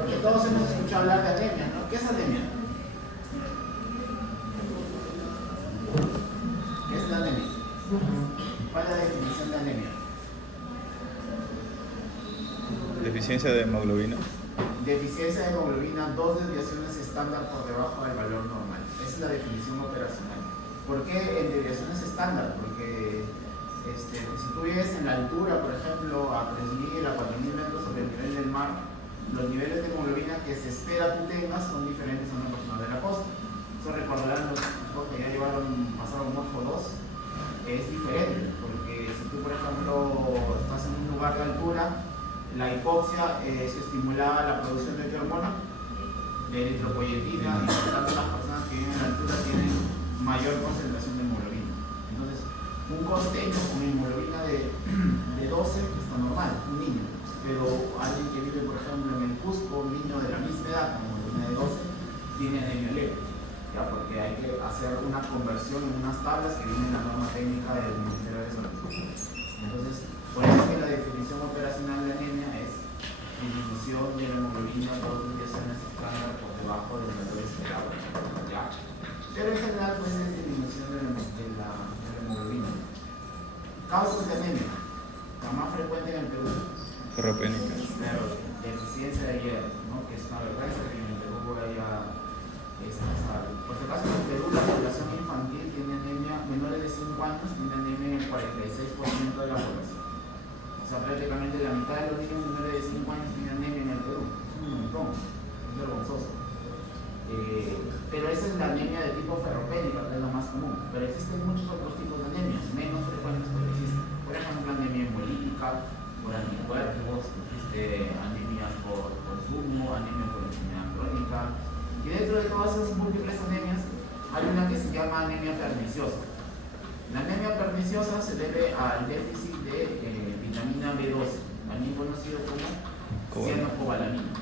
Porque todos hemos escuchado hablar de anemia, ¿no? ¿Qué es anemia? ¿Qué es la anemia? ¿Cuál es la definición de anemia? Deficiencia de hemoglobina. Deficiencia de hemoglobina, 2 desviaciones estándar por debajo del valor normal. Esa es la definición operacional. ¿Por qué en desviaciones estándar? Porque si tú vives en la altura, por ejemplo, a 3.000, a 4.000 metros sobre el nivel del mar, los niveles de hemoglobina que se espera tú tengas son diferentes a una persona de la costa. Eso recordarán los chicos que ya pasaron Morfo 2, es diferente, porque si tú, por ejemplo, estás en un lugar de altura, la hipoxia se estimulaba la producción de qué hormona, de eritropoyetina, y por tanto las personas que viven en la altura tienen mayor concentración de hemoglobina. Entonces, un costeño con hemoglobina de 12 está normal, un niño, pero alguien que vive, por ejemplo, en el Cusco, un niño de la misma edad con hemoglobina de 12, tiene anemia leve, ¿ya? Porque hay que hacer una conversión en unas tablas que vienen en la norma técnica del Ministerio de Salud. Entonces, por eso que la definición operacional de anemia es disminución de la hemoglobina 2 desviaciones estándar por debajo del valor esperado, ¿ya? Pero en general, pues es disminución de la hemoglobina. Causas de anemia, la más frecuente en el Perú. Ferropénica. Claro, deficiencia de hierro, ¿no? Que es una vergüenza que en el Perú por ahí por si acaso en el Perú la población infantil tiene anemia, menores de 5 años tiene anemia en el 46% de la población. O sea, prácticamente la mitad de los niños menores de 5 años tienen anemia en el Perú. Es un montón, es vergonzoso. Pero esa es la anemia de tipo ferropénica, que es la más común. Pero existen muchos otros tipos de anemias, menos frecuentes, pero existen. Por ejemplo, anemia hemolítica, por anticuerpos, anemias por zumo, anemia por enfermedad crónica. Y dentro de todas esas múltiples anemias, hay una que se llama anemia perniciosa. La anemia perniciosa se debe al déficit de vitamina B12, también conocido como cianocobalamina.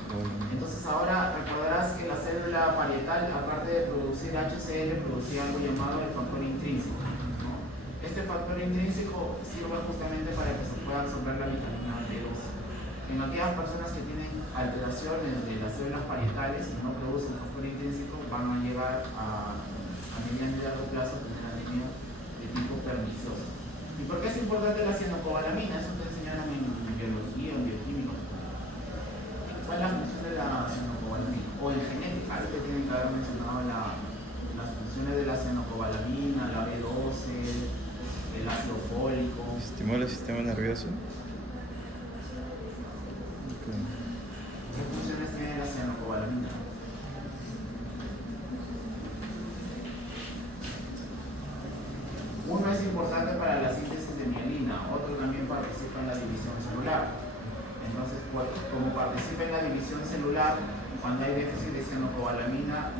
Entonces ahora recordarás que la célula parietal, aparte de producir HCl, producía algo llamado el factor intrínseco, ¿no? Este factor intrínseco sirve justamente para que se pueda absorber la vitamina B12. En aquellas personas que tienen alteraciones de las células parietales y no producen factor intrínseco, van a llegar a mediano y largo plazo a tener anemia de tipo pernicioso. ¿Y por qué es importante la cianocobalamina? Eso te enseñaron en biología, en bioquímica. ¿Cuál es la función de la cianocobalamina? O en genética, ahí te tienen que haber mencionado las funciones de la cianocobalamina, la B12, el ácido fólico. Estimula el sistema nervioso. ¿Qué funciones tiene la cianocobalamina? Uno es importante para la síntesis de mielina, otro también participa en la división celular. Entonces, como participa en la división celular, cuando hay déficit de cianocobalamina,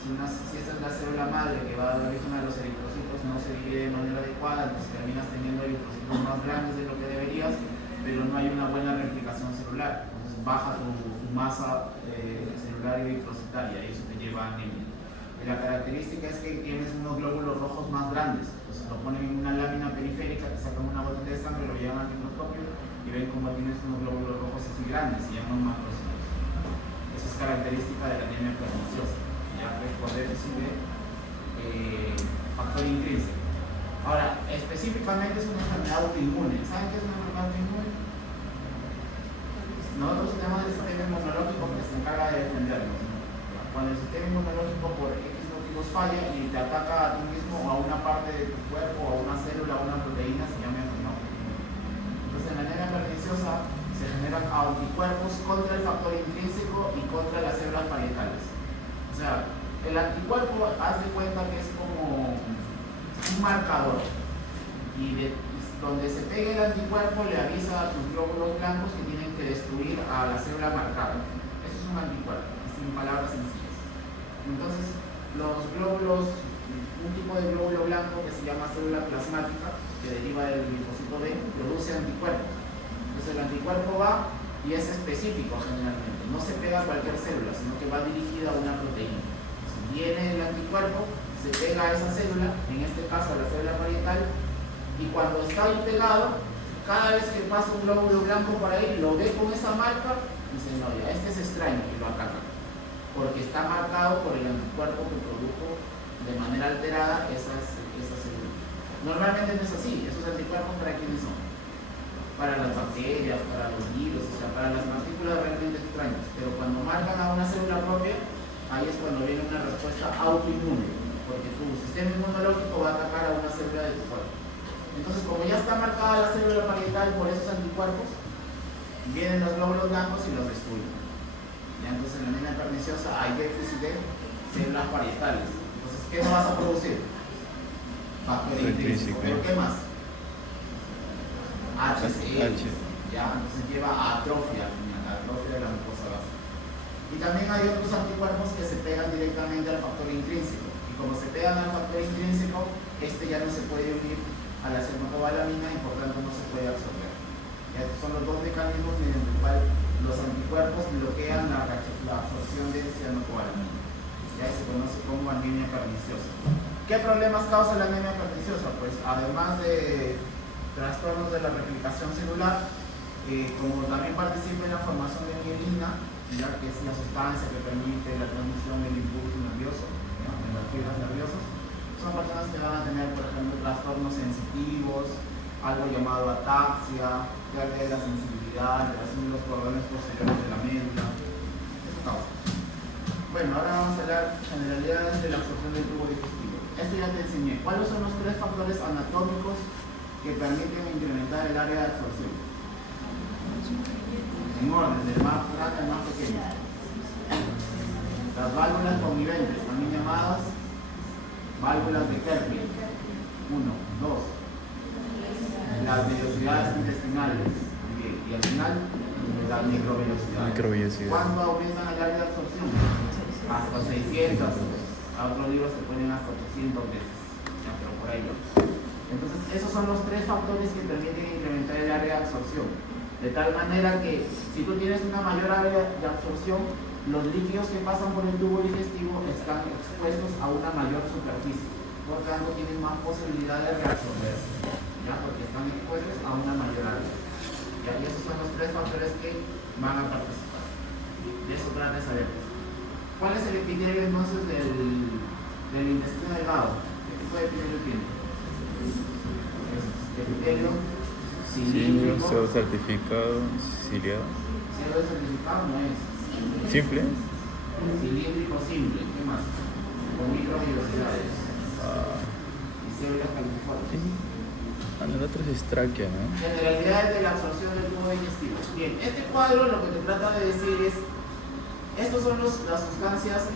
si esa es la célula madre que va a dar origen a los eritrocitos, no se divide de manera adecuada, entonces terminas teniendo eritrocitos más grandes de lo que deberías, pero no hay una buena replicación celular. Entonces baja tu masa celular eritrocitaria y eso te lleva a anemia. Y la característica es que tienes unos glóbulos rojos más grandes. Entonces lo ponen en una lámina periférica, te sacan una botella de sangre, lo llevan al microscopio y ven cómo tienes unos glóbulos rojos así grandes, se llaman macrocitos. Esa es característica de la anemia perniciosa, ya que es por déficit de factor intrínseco. Ahora, específicamente es una enfermedad autoinmune. ¿Saben qué es una enfermedad autoinmune? Nosotros tenemos el sistema inmunológico que se encarga de defendernos. Cuando el sistema inmunológico por X motivos falla y te ataca a ti mismo o a una parte de tu cuerpo, o a una célula, o a una proteína, se llama enfermedad autoinmune. Entonces, en la anemia perniciosa se generan anticuerpos contra el factor intrínseco y contra las células parietales. O sea, el anticuerpo, haz de cuenta que es como un marcador y donde se pegue el anticuerpo le avisa a tus glóbulos blancos que tienen que destruir a la célula marcada. Eso es un anticuerpo, sin palabras sencillas. Entonces, los glóbulos, un tipo de glóbulo blanco que se llama célula plasmática, que deriva del linfocito B, produce anticuerpos. Entonces el anticuerpo va y es específico generalmente, no se pega a cualquier célula, sino que va dirigida a una proteína. Si viene el anticuerpo, se pega a esa célula, en este caso a la célula parietal, y cuando está ahí pegado, cada vez que pasa un glóbulo blanco por ahí, lo ve con esa marca y dice, no, ya, este es extraño, y lo ataca. Porque está marcado por el anticuerpo que produjo de manera alterada esa célula. Normalmente no es así. Esos anticuerpos, ¿para quiénes son? Para las bacterias, para los virus, o sea, para las partículas realmente extrañas. Pero cuando marcan a una célula propia, ahí es cuando viene una respuesta autoinmune, porque tu sistema inmunológico va a atacar a una célula de tu cuerpo. Entonces, como ya está marcada la célula parietal por esos anticuerpos, vienen los glóbulos blancos y los destruyen. Ya, entonces, en la anemia perniciosa hay déficit de células parietales. Entonces, ¿qué no vas a producir? Factor intrínseco. ¿Pero qué más? HCl. Ya, entonces lleva a atrofia al final, atrofia de la mucosa base. Y también hay otros anticuerpos que se pegan directamente al factor intrínseco. Y como se pegan al factor intrínseco, este ya no se puede unir a la cianocobalamina y por tanto no se puede absorber. Ya, estos son los dos mecanismos mediante los cuales los anticuerpos bloquean la absorción de cianocobalamina. Ya se conoce como anemia perniciosa. ¿Qué problemas causa la anemia perniciosa? Pues además de trastornos de la replicación celular, como también participa en la formación de mielina, ya que es la sustancia que permite la transmisión del impulso nervioso, ¿ya? En las fibras nerviosas, son personas que van a tener, por ejemplo, trastornos sensitivos, algo llamado ataxia, pérdida de la sensibilidad, alteración de los cordones posteriores de la médula. Eso causa. Bueno, ahora vamos a hablar generalidades de la absorción del tubo digestivo. Esto ya te enseñé. ¿Cuáles son los tres factores anatómicos que permiten incrementar el área de absorción? En orden, del más grande al más pequeño. Las válvulas conniventes, también llamadas válvulas de Kerpin. 1, 2. Las vellosidades intestinales. Bien. Y al final, las microvellosidades. ¿Cuánto aumentan el área de absorción? Hasta 600. A otros libros se ponen hasta 800 veces. Ya, pero por ahí no. Entonces, esos son los tres factores que permiten incrementar el área de absorción. De tal manera que si tú tienes una mayor área de absorción, los líquidos que pasan por el tubo digestivo están expuestos a una mayor superficie. Por tanto, tienen más posibilidad de reabsorberse, ¿ya? Porque están expuestos a una mayor área. ¿Ya? Y esos son los tres factores que van a participar. De eso trata esa diapositiva. ¿Cuál es el epitelio entonces del intestino delgado? ¿Qué tipo de epitelio tiene? Epitelio cilíndrico. Pseudo certificado, ciliado. Pseudo certificado no es. Simple. Cilíndrico simple. ¿Qué más? Con microvellosidades. Y células calciformes. El otro es tráquea, ¿no? Generalidades de la absorción del tubo digestivo. Bien, este cuadro lo que te trata de decir es, estos son las sustancias,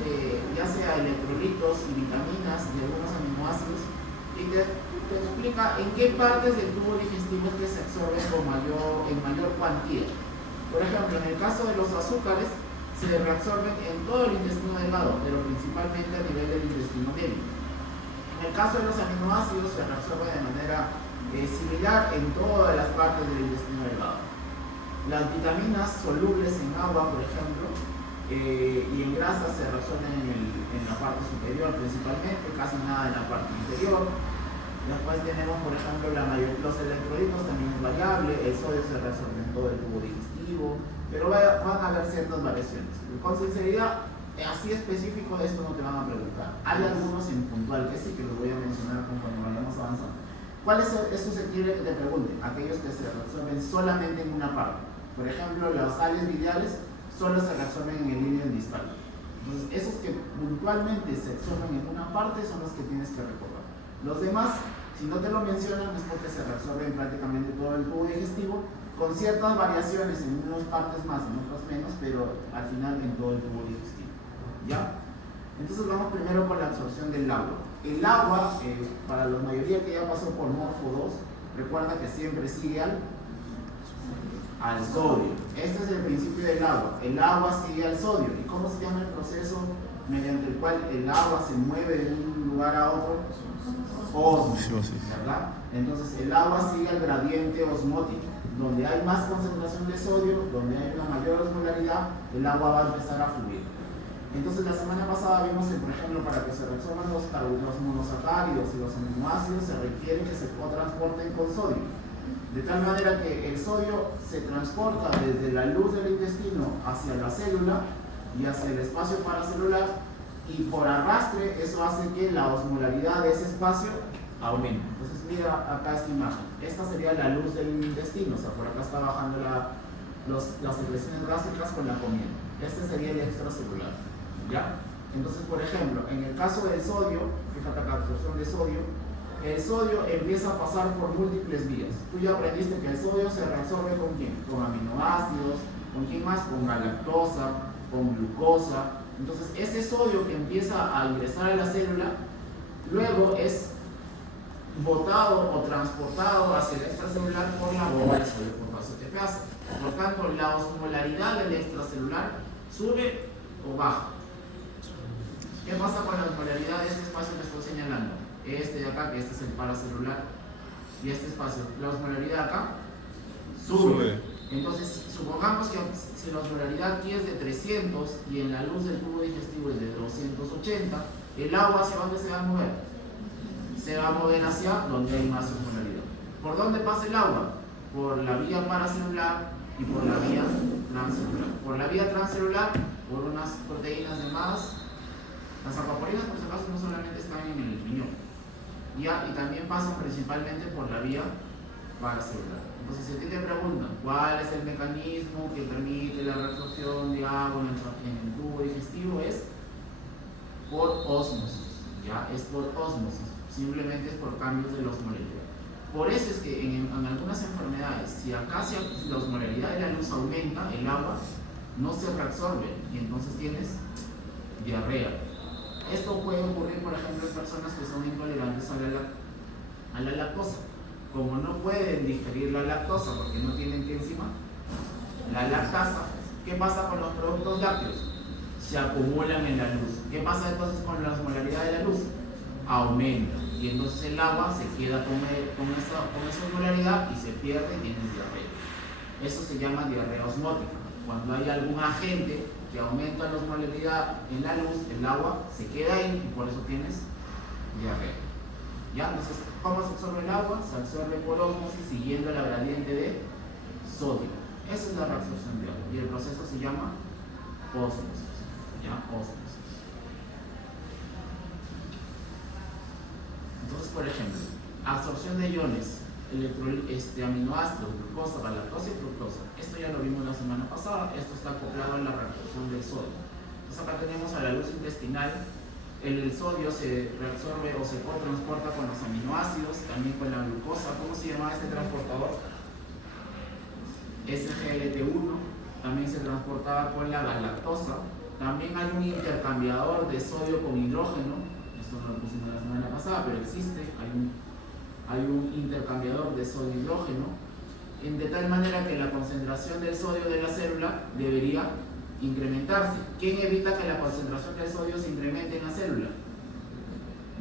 ya sea electrolitos y vitaminas y algunos aminoácidos, y te explica en qué partes del tubo digestivo es que se absorben en mayor cuantía. Por ejemplo, en el caso de los azúcares, se reabsorben en todo el intestino delgado, pero principalmente a nivel del intestino medio. En el caso de los aminoácidos, se reabsorben de manera similar en todas las partes del intestino delgado. Las vitaminas solubles en agua, por ejemplo, y en grasa se reabsorben en la parte superior principalmente, casi nada en la parte inferior. Después tenemos, por ejemplo, los electrolitos también es variable, el sodio se reabsorbe en todo el tubo digestivo, pero van a haber ciertas variaciones. Con sinceridad, así específico de esto no te van a preguntar. Hay algunos en puntual que sí, que los voy a mencionar conforme vayamos avanzando. ¿Cuál es susceptible que te pregunten? Aquellos que se reabsorben solamente en una parte. Por ejemplo, las sales biliares solo se reabsorben en el hilo distal. Entonces, esos que puntualmente se absorben en una parte son los que tienes que recordar. Los demás, si no te lo mencionan, es porque se reabsorben prácticamente todo el tubo digestivo, con ciertas variaciones en unas partes más, en otras menos, pero al final en todo el tubo digestivo. ¿Ya? Entonces vamos primero con la absorción del agua. El agua, para la mayoría que ya pasó por Morfo 2, recuerda que siempre sigue al sodio. Este es el principio del agua. El agua sigue al sodio. ¿Y cómo se llama el proceso mediante el cual el agua se mueve de un lugar a otro? Ósmosis, ¿verdad? Entonces el agua sigue al gradiente osmótico. Donde hay más concentración de sodio, donde hay una mayor osmolaridad, el agua va a empezar a fluir. Entonces la semana pasada vimos que, por ejemplo, para que se reabsorban los monosacáridos y los aminoácidos se requiere que se transporten con sodio. De tal manera que el sodio se transporta desde la luz del intestino hacia la célula y hacia el espacio paracelular, y por arrastre eso hace que la osmolaridad de ese espacio aumente. Entonces mira acá esta imagen. Esta sería la luz del intestino, o sea, por acá está bajando las secreciones gástricas con la comida. Este sería el extracelular, ¿ya? Entonces, por ejemplo, en el caso del sodio, fíjate acá, absorción de sodio, el sodio empieza a pasar por múltiples vías. Tú ya aprendiste que el sodio se reabsorbe ¿con quién? Con aminoácidos, ¿con quién más? Con galactosa, con glucosa. Entonces, ese sodio que empieza a ingresar a la célula, luego es botado o transportado hacia el extracelular por la bomba de sodio por vasotepeasa. Por tanto, la osmolaridad del extracelular sube o baja. ¿Qué pasa con la osmolaridad de este espacio que estoy señalando? Este de acá, que este es el paracelular, y este espacio, la osmolaridad acá sube. Entonces, supongamos que si la osmolaridad aquí es de 300 y en la luz del tubo digestivo es de 280, el agua ¿hacia dónde se va a mover? Se va a mover hacia donde hay más osmolaridad. ¿Por dónde pasa el agua? Por la vía paracelular y por la vía transcelular. Por la vía transcelular, por unas proteínas de más. Las acuaporinas, por si acaso, no solamente están en el riñón, ¿ya? Y también pasan principalmente por la vía paracelular. Entonces, si a ti te preguntan cuál es el mecanismo que permite la reabsorción de agua en el tubo digestivo, es por ósmosis, ¿ya? Es por ósmosis, simplemente es por cambios de la osmolaridad. Por eso es que en algunas enfermedades, si acá la osmolaridad de la luz aumenta, el agua no se reabsorbe y entonces tienes diarrea. Esto puede ocurrir, por ejemplo, en personas que son intolerantes a la lactosa. Como no pueden digerir la lactosa porque no tienen ¿qué enzima? La lactasa. ¿Qué pasa con los productos lácteos? Se acumulan en la luz. ¿Qué pasa entonces con la osmolaridad de la luz? Aumenta. Y entonces el agua se queda con esa osmolaridad y se pierde y tienes diarrea. Eso se llama diarrea osmótica. Cuando hay algún agente que aumenta la osmolaridad en la luz, el agua se queda ahí y por eso tienes diarrea. ¿Ya? Entonces, ¿cómo se absorbe el agua? Se absorbe por ósmosis siguiendo la gradiente de sodio. Esa es la reabsorción de agua y el proceso se llama ósmosis. ¿Ya? Ósmosis. Entonces, por ejemplo, absorción de iones, aminoácidos, glucosa, galactosa y fructosa. Esto ya lo vimos la semana pasada. Esto está acoplado a la reabsorción del sodio. Entonces acá tenemos a la luz intestinal. El sodio se reabsorbe o se cotransporta con los aminoácidos, también con la glucosa. ¿Cómo se llama este transportador? SGLT1. También se transportaba con la galactosa. También hay un intercambiador de sodio con hidrógeno. Esto no lo pusimos la semana pasada, pero existe. Hay un intercambiador de sodio-hidrógeno, de tal manera que la concentración del sodio de la célula debería incrementarse. ¿Quién evita que la concentración del sodio se incremente en la célula?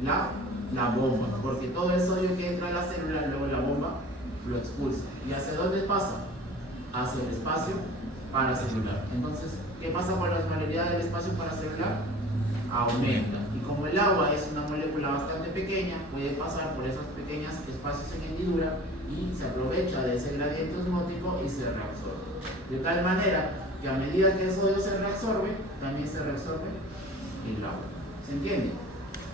La bomba, porque todo el sodio que entra a la célula, luego la bomba lo expulsa. ¿Y hacia dónde pasa? Hacia el espacio paracelular. Entonces, ¿qué pasa con la osmolaridad del espacio paracelular? Aumenta. Y como el agua es una molécula bastante pequeña, puede pasar por esos pequeños espacios en hendidura y se aprovecha de ese gradiente osmótico y se reabsorbe. De tal manera que a medida que el sodio se reabsorbe, también se reabsorbe el agua. ¿Se entiende?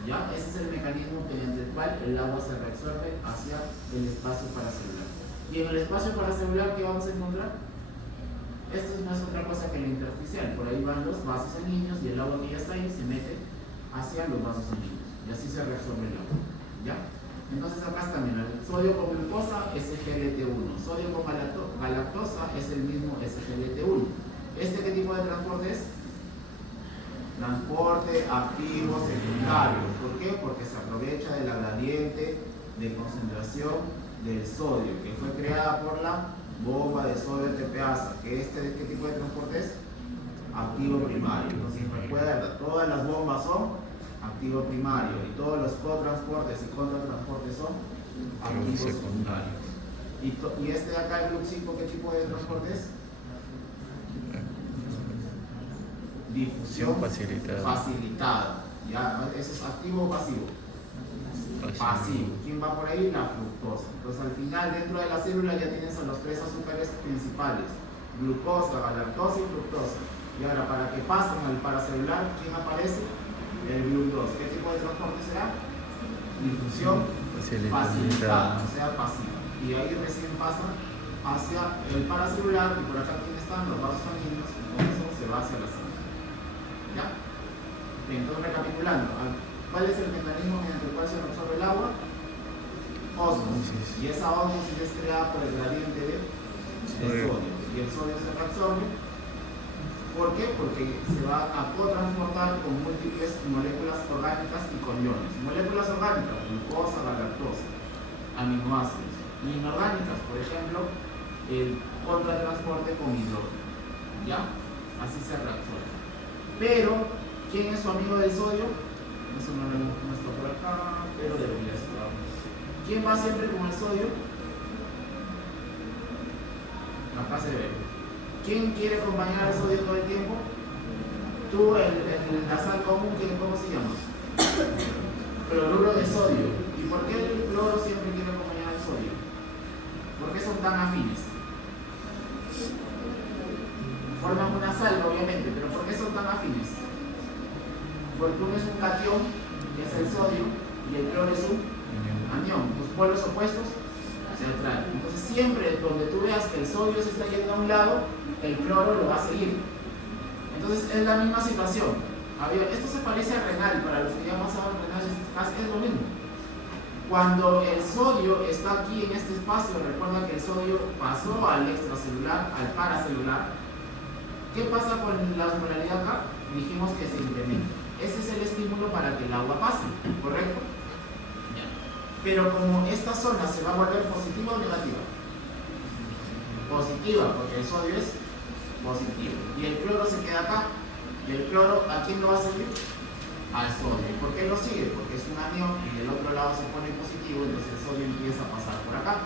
¿Ya? Ese es el mecanismo mediante el cual el agua se reabsorbe hacia el espacio paracelular. Y en el espacio paracelular, ¿qué vamos a encontrar? Esto no es otra cosa que el intersticial. Por ahí van los vasos sanguíneos y el agua que ya está ahí se mete hacia los vasos sanguíneos. Y así se reabsorbe el agua. ¿Ya? Entonces acá está, mira, el sodio con glucosa, SGLT1. Sodio con galactosa es el mismo SGLT1. ¿Este qué tipo de transporte es? Transporte activo secundario. ¿Por qué? Porque se aprovecha de la gradiente de concentración del sodio, que fue creada por la bomba de sodio tepeasa. ¿Qué tipo de transporte es? Activo primario. Entonces recuerda, todas las bombas son activo primario y todos los cotransportes y contratransportes son activos secundarios. Y este de acá, el Gluxico, ¿qué tipo de transporte es? Difusión facilitada. ¿Ya? ¿Ese es activo o pasivo? pasivo. ¿Quién va por ahí? La fructosa. Entonces al final dentro de la célula ya tienes a los tres azúcares principales: glucosa, galactosa y fructosa. Y ahora para que pasen al paracelular, ¿quién aparece? El GLUT2. ¿Qué tipo de transporte será? Difusión facilitada, o sea, pasiva. Y ahí recién pasa hacia el paracelular, y por acá ¿quién están? Los vasos sanguíneos, y con eso se va hacia la sangre. ¿Ya? Bien, entonces recapitulando, ¿cuál es el mecanismo mediante el cual se absorbe el agua? Ósmosis. Y esa ósmosis es creada por el gradiente de sodio. Y el sodio se reabsorbe. ¿Por qué? Porque se va a cotransportar con múltiples moléculas orgánicas y con iones. Moléculas orgánicas, glucosa, galactosa, aminoácidos. Y inorgánicas, por ejemplo, el contratransporte con hidrógeno. ¿Ya? Así se reabsorbe. Pero, ¿quién es su amigo del sodio? Eso no lo hemos puesto por acá, pero debería estar. ¿Quién va siempre con el sodio? Acá se ve. ¿Quién quiere acompañar al sodio todo el tiempo? Tú, la sal común, ¿cómo se llama? Cloruro de sodio. ¿Y por qué el cloro siempre quiere acompañar al sodio? ¿Por qué son tan afines? Forman una sal, obviamente, pero ¿por qué son tan afines? Porque uno es un catión, que es el sodio, y el cloro es un anión. Los polos opuestos se atraen. Entonces siempre donde tú veas que el sodio se está yendo a un lado, el cloro lo va a seguir. Entonces es la misma situación. A ver, esto se parece a renal, para los que ya han pasado en renal es lo mismo. Cuando el sodio está aquí en este espacio, recuerda que el sodio pasó al extracelular, al paracelular. ¿Qué pasa con la osmolaridad acá? Dijimos que se incrementa. Ese es el estímulo para que el agua pase, ¿correcto? Pero como esta zona se va a volver positiva o negativa, positiva, porque el sodio es positivo, y el cloro se queda acá, y el cloro ¿a quién lo va a seguir? Al sodio. ¿Por qué lo sigue? Porque es un anión y del otro lado se pone positivo, entonces el sodio empieza a pasar por acá,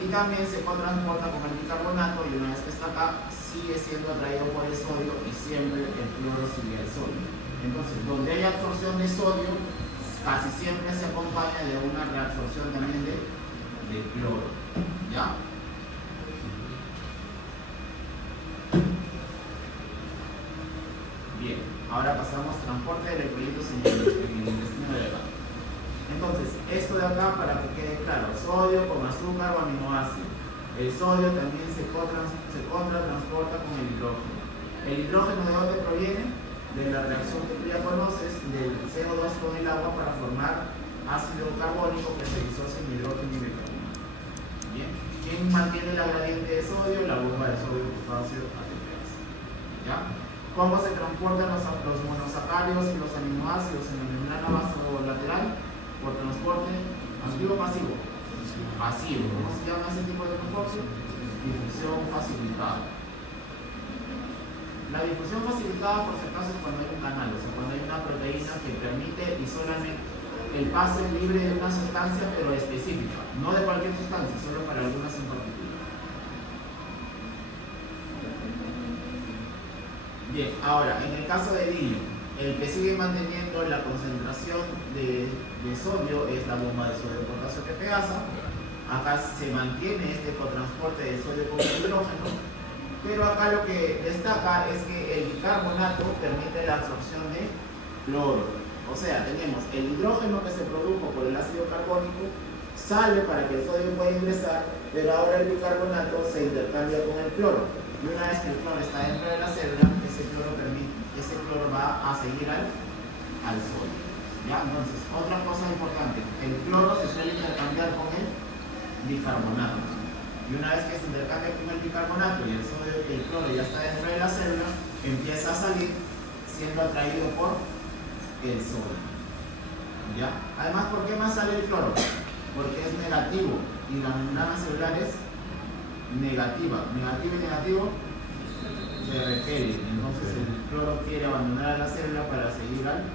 y también se cotransporta con el bicarbonato, y una vez que está acá sigue siendo atraído por el sodio, y siempre el cloro sigue al sodio. Entonces donde hay absorción de sodio, casi siempre se acompaña de una reabsorción también de cloro. ¿Ya? Bien, ahora pasamos a transporte de electrolitos en el intestino delgado. Entonces, esto de acá, para que quede claro, sodio con azúcar o aminoácido. El sodio también se contratransporta con el hidrógeno. ¿El hidrógeno de dónde proviene? De la reacción que tú ya conoces del CO2 con el agua para formar ácido carbónico que se disocia en hidrógeno y bicarbonato. Bien. ¿Quién mantiene la gradiente de sodio? La bomba de sodio potasio ATPase. ¿Ya? ¿Cómo se transportan los monosacáridos y los aminoácidos en la membrana vasolateral? Por transporte activo o pasivo. Pasivo. ¿Cómo se llama ese tipo de transporte? Difusión facilitada. La difusión facilitada, por si acaso, es cuando hay un canal, o sea, cuando hay una proteína que permite y solamente el pase libre de una sustancia, pero específica, no de cualquier sustancia, solo para algunas en particular. Bien, ahora, en el caso del niño, el que sigue manteniendo la concentración de sodio es la bomba de sodio potasio ATPase. Acá se mantiene este cotransporte de sodio con hidrógeno. Pero acá lo que destaca es que el bicarbonato permite la absorción de cloro. O sea, tenemos el hidrógeno que se produjo por el ácido carbónico, sale para que el sodio pueda ingresar, pero ahora el bicarbonato se intercambia con el cloro. Y una vez que el cloro está dentro de la célula, ese cloro va a seguir al sodio. ¿Ya? Entonces, otra cosa importante, el cloro se suele intercambiar con el bicarbonato. Y una vez que se intercambia con el bicarbonato y el sodio y el cloro ya está dentro de la célula, empieza a salir siendo atraído por el sodio. ¿Ya? Además, ¿por qué más sale el cloro? Porque es negativo y la membrana celular es negativa. Negativo y negativo se repelen. Entonces el cloro quiere abandonar a la célula para seguir al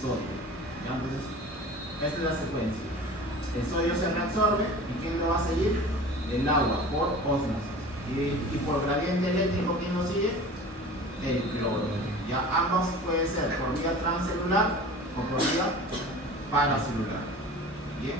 sodio. ¿Ya? Entonces, esta es la secuencia. El sodio se reabsorbe y ¿quién lo va a seguir? El agua, por ósmosis. Y por gradiente eléctrico, ¿quién lo sigue? El cloro. Ya ambos pueden ser por vía transcelular o por vía paracelular. Bien.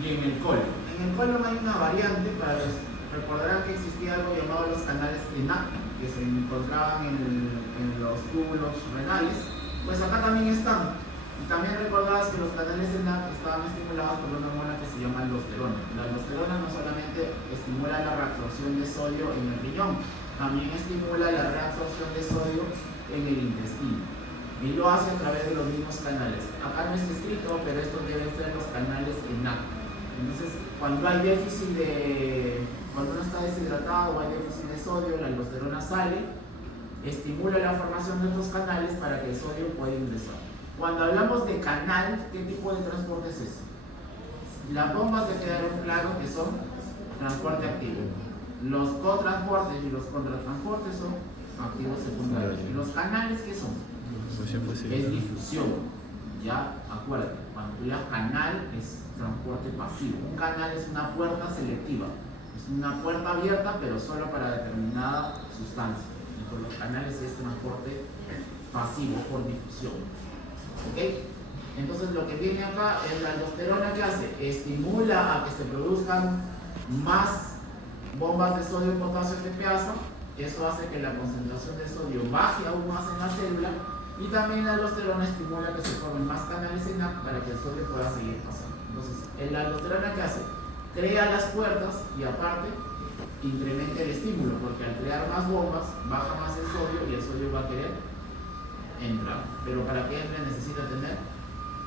Y en el colon. En el colon hay una variante para los. Recordarán que existía algo llamado los canales ENAC, que se encontraban en los túbulos renales. Pues acá también están. Y también recordabas que los canales ENAC estaban estimulados por una hormona que se llama aldosterona. La aldosterona no solamente estimula la reabsorción de sodio en el riñón, también estimula la reabsorción de sodio en el intestino. Y lo hace a través de los mismos canales. Acá no está escrito, pero estos deben ser los canales ENAC. Entonces, cuando hay déficit cuando uno está deshidratado o hay déficit de sodio, la aldosterona sale, estimula la formación de estos canales para que el sodio pueda ingresar. Cuando hablamos de canal, ¿qué tipo de transporte es ese? Las bombas de quedaron claro que son transporte activo. Los cotransportes y los contratransportes son activos secundarios. ¿Y los canales qué son? Es difusión. Ya, acuérdate, cuando tú digas canal es transporte pasivo. Un canal es una puerta selectiva. Es una puerta abierta, pero solo para determinada sustancia. Y por los canales es transporte pasivo por difusión. ¿Ok? Entonces lo que viene acá es la aldosterona que hace, estimula a que se produzcan más bombas de sodio y potasio en TPasa. Eso hace que la concentración de sodio baje aún más en la célula. Y también la aldosterona estimula que se formen más canales ENAC para que el sodio pueda seguir pasando. Entonces, la aldosterona ¿qué hace? Crea las puertas y aparte incrementa el estímulo, porque al crear más bombas baja más el sodio y el sodio va a querer entrar. Pero para que entre necesita tener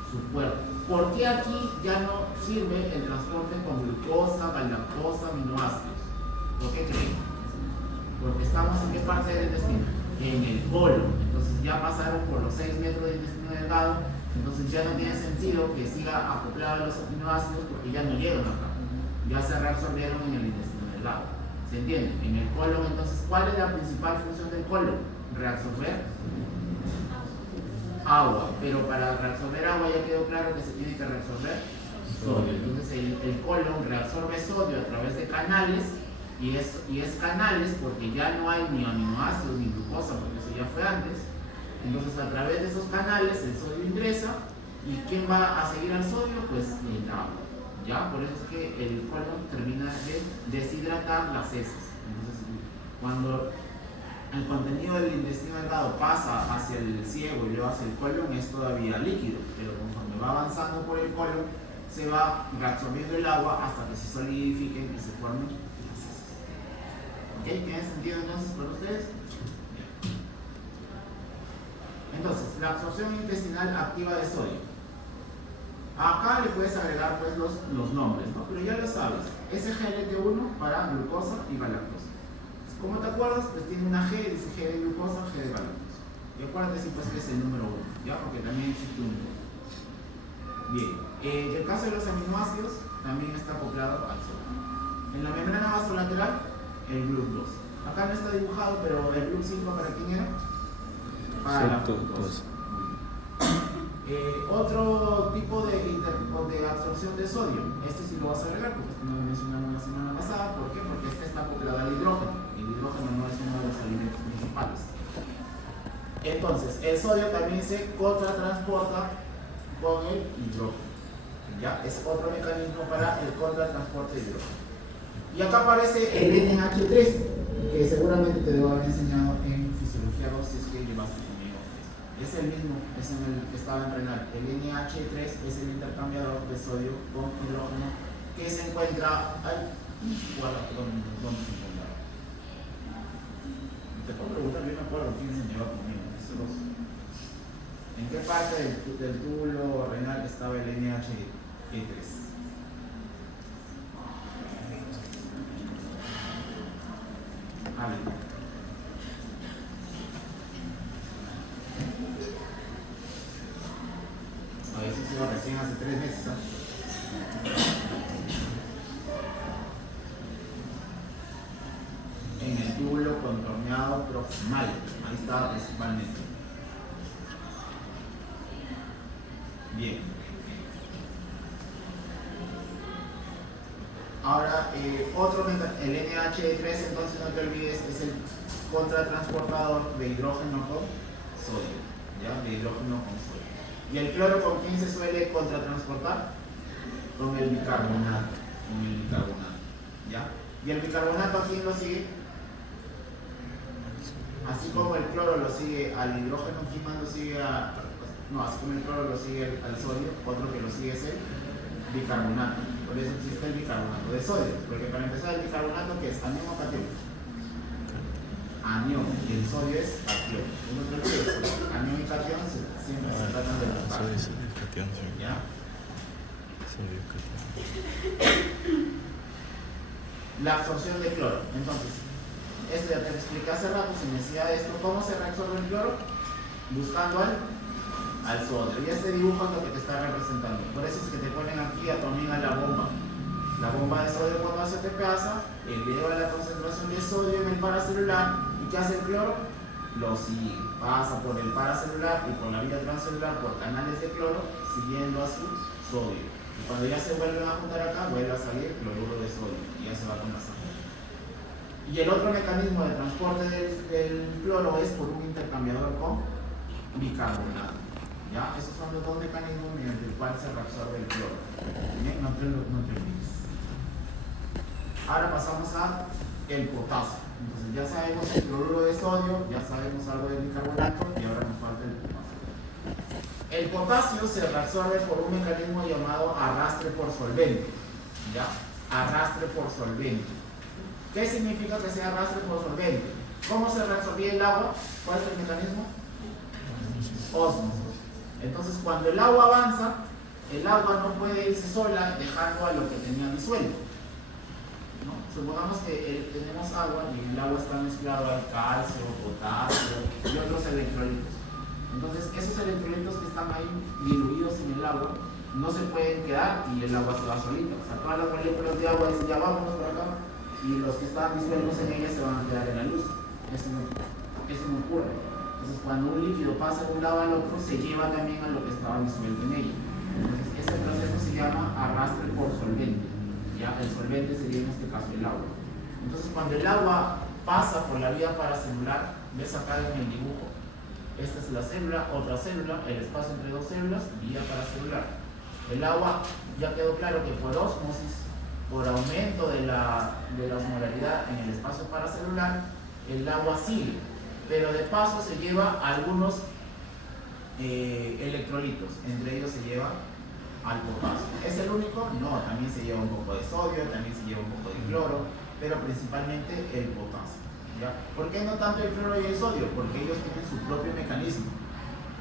su puerta. ¿Por qué aquí ya no sirve el transporte con glucosa, galactosa, aminoácidos? ¿Por qué creen? Porque estamos en qué parte del intestino? En el colon. Entonces ya pasaron por los 6 metros de intestino delgado, entonces ya no tiene sentido que siga acoplado a los aminoácidos porque ya no llegan acá, ya se reabsorbieron en el intestino delgado. ¿Se entiende? En el colon, entonces, ¿cuál es la principal función del colon? Reabsorber agua, pero para reabsorber agua ya quedó claro que se tiene que reabsorber sodio. Entonces el colon reabsorbe sodio a través de canales. Y es canales porque ya no hay ni aminoácidos ni glucosa, porque eso ya fue antes. Entonces a través de esos canales el sodio ingresa. ¿Y quién va a seguir al sodio? Pues el agua. ¿Ya? Por eso es que el colon termina de deshidratar las heces. Entonces cuando el contenido del intestino delgado pasa hacia el ciego y luego hacia el colon es todavía líquido, pero conforme va avanzando por el colon se va reabsorbiendo el agua hasta que se solidifiquen y se formen. ¿Ok? ¿Tiene sentido entonces para ustedes? Entonces, la absorción intestinal activa de sodio. Acá le puedes agregar pues los nombres, ¿no? Pero ya lo sabes. SGLT1 para glucosa y galactosa. ¿Cómo te acuerdas? Pues tiene una G, dice G de glucosa, G de galactosa. Y acuérdate si pues que es el número 1, ¿ya? Porque también existe un número. Bien. En el caso de los aminoácidos, también está acoplado al sodio. En la membrana vasolateral, el GLUT2. Acá no está dibujado, pero el GLUT5 ¿para quién era? Para la fructosa. Otro tipo de absorción de sodio, este sí lo vas a agregar porque este no lo mencionamos la semana pasada. ¿Por qué? Porque este está acoplado al hidrógeno. El hidrógeno no es uno de los alimentos principales. Entonces, el sodio también se contratransporta con el hidrógeno. ¿Ya? Es otro mecanismo para el contratransporte de hidrógeno. Y acá aparece el NH3, que seguramente te debo haber enseñado en Fisiología 2 si es que llevaste conmigo. Es el mismo, es en el que estaba en renal. El NH3 es el intercambiador de sodio con hidrógeno que se encuentra al ¿dónde se encuentra? Te puedo preguntar, yo me acuerdo quién se llevó conmigo. ¿En qué parte del túbulo renal estaba el NH3? A ver, eso se iba recién hace 3 meses, ¿sabes? En el túbulo contorneado proximal, ahí estaba principalmente. Bien. Ahora, el NH3, entonces no te olvides, es el contratransportador de hidrógeno con sodio. ¿ya? De hidrógeno con sodio. ¿Y el cloro con quién se suele contratransportar? Con el bicarbonato. ¿Ya? ¿Y el bicarbonato a quién lo sigue? Así como el cloro lo sigue al hidrógeno, ¿quién más lo sigue así como el cloro lo sigue al sodio, otro que lo sigue es el bicarbonato. Por eso existe el bicarbonato de sodio, porque para empezar el bicarbonato, ¿qué es? ¿Anión o catión? Anión, y el sodio es catión. Uno te lo dice, anión y catión siempre se tratan de los Sodio es el catión, sí. ¿ya? Sodio es catión. La absorción de cloro. Entonces, esto ya te lo expliqué hace rato, sin necesidad de esto. ¿Cómo se reabsorbe el cloro? Buscando al sodio. Y este dibujo es lo que te está representando. Por eso es que te ponen aquí a tu amiga la bomba. La bomba de sodio, cuando se te pasa, eleva la concentración de sodio en el paracelular. ¿Y qué hace el cloro? Lo sigue. Pasa por el paracelular y por la vía transcelular por canales de cloro, siguiendo a su sodio. Y cuando ya se vuelven a juntar acá, vuelve a salir cloruro de sodio. Y ya se va con la sangre. Y el otro mecanismo de transporte del cloro es por un intercambiador con bicarbonato. ¿Ya? Esos son los dos mecanismos mediante el cual se reabsorbe el cloro. ¿Bien? No te olvides. Ahora pasamos a el potasio. Entonces ya sabemos el cloruro de sodio, ya sabemos algo del bicarbonato y ahora nos falta el potasio. El potasio se reabsorbe por un mecanismo llamado arrastre por solvente. ¿Ya? Arrastre por solvente. ¿Qué significa que sea arrastre por solvente? ¿Cómo se reabsorbía el agua? ¿Cuál es el mecanismo? Ósmosis. Entonces, cuando el agua avanza, el agua no puede irse sola dejando a lo que tenía disuelto, ¿no? Supongamos que tenemos agua y en el agua está mezclado al calcio, potasio y otros electrolitos. Entonces, esos electrolitos que están ahí diluidos en el agua no se pueden quedar y el agua se va solita. O sea, todas las moléculas de agua dicen ya vámonos por acá y los que están disueltos en ella se van a quedar en la luz. Eso no ocurre. Entonces, cuando un líquido pasa de un lado al otro, se lleva también a lo que estaba disuelto en ella. Entonces, ese proceso se llama arrastre por solvente. ¿Ya? El solvente sería en este caso el agua. Entonces, cuando el agua pasa por la vía paracelular, ves acá en el dibujo, esta es la célula, otra célula, el espacio entre dos células, vía paracelular. El agua, ya quedó claro que por ósmosis, por aumento de la osmolaridad en el espacio paracelular, el agua sigue, pero de paso se lleva algunos electrolitos, entre ellos se lleva al potasio. ¿Es el único? No, también se lleva un poco de sodio, también se lleva un poco de cloro, pero principalmente el potasio. ¿Ya? ¿Por qué no tanto el cloro y el sodio? Porque ellos tienen su propio mecanismo.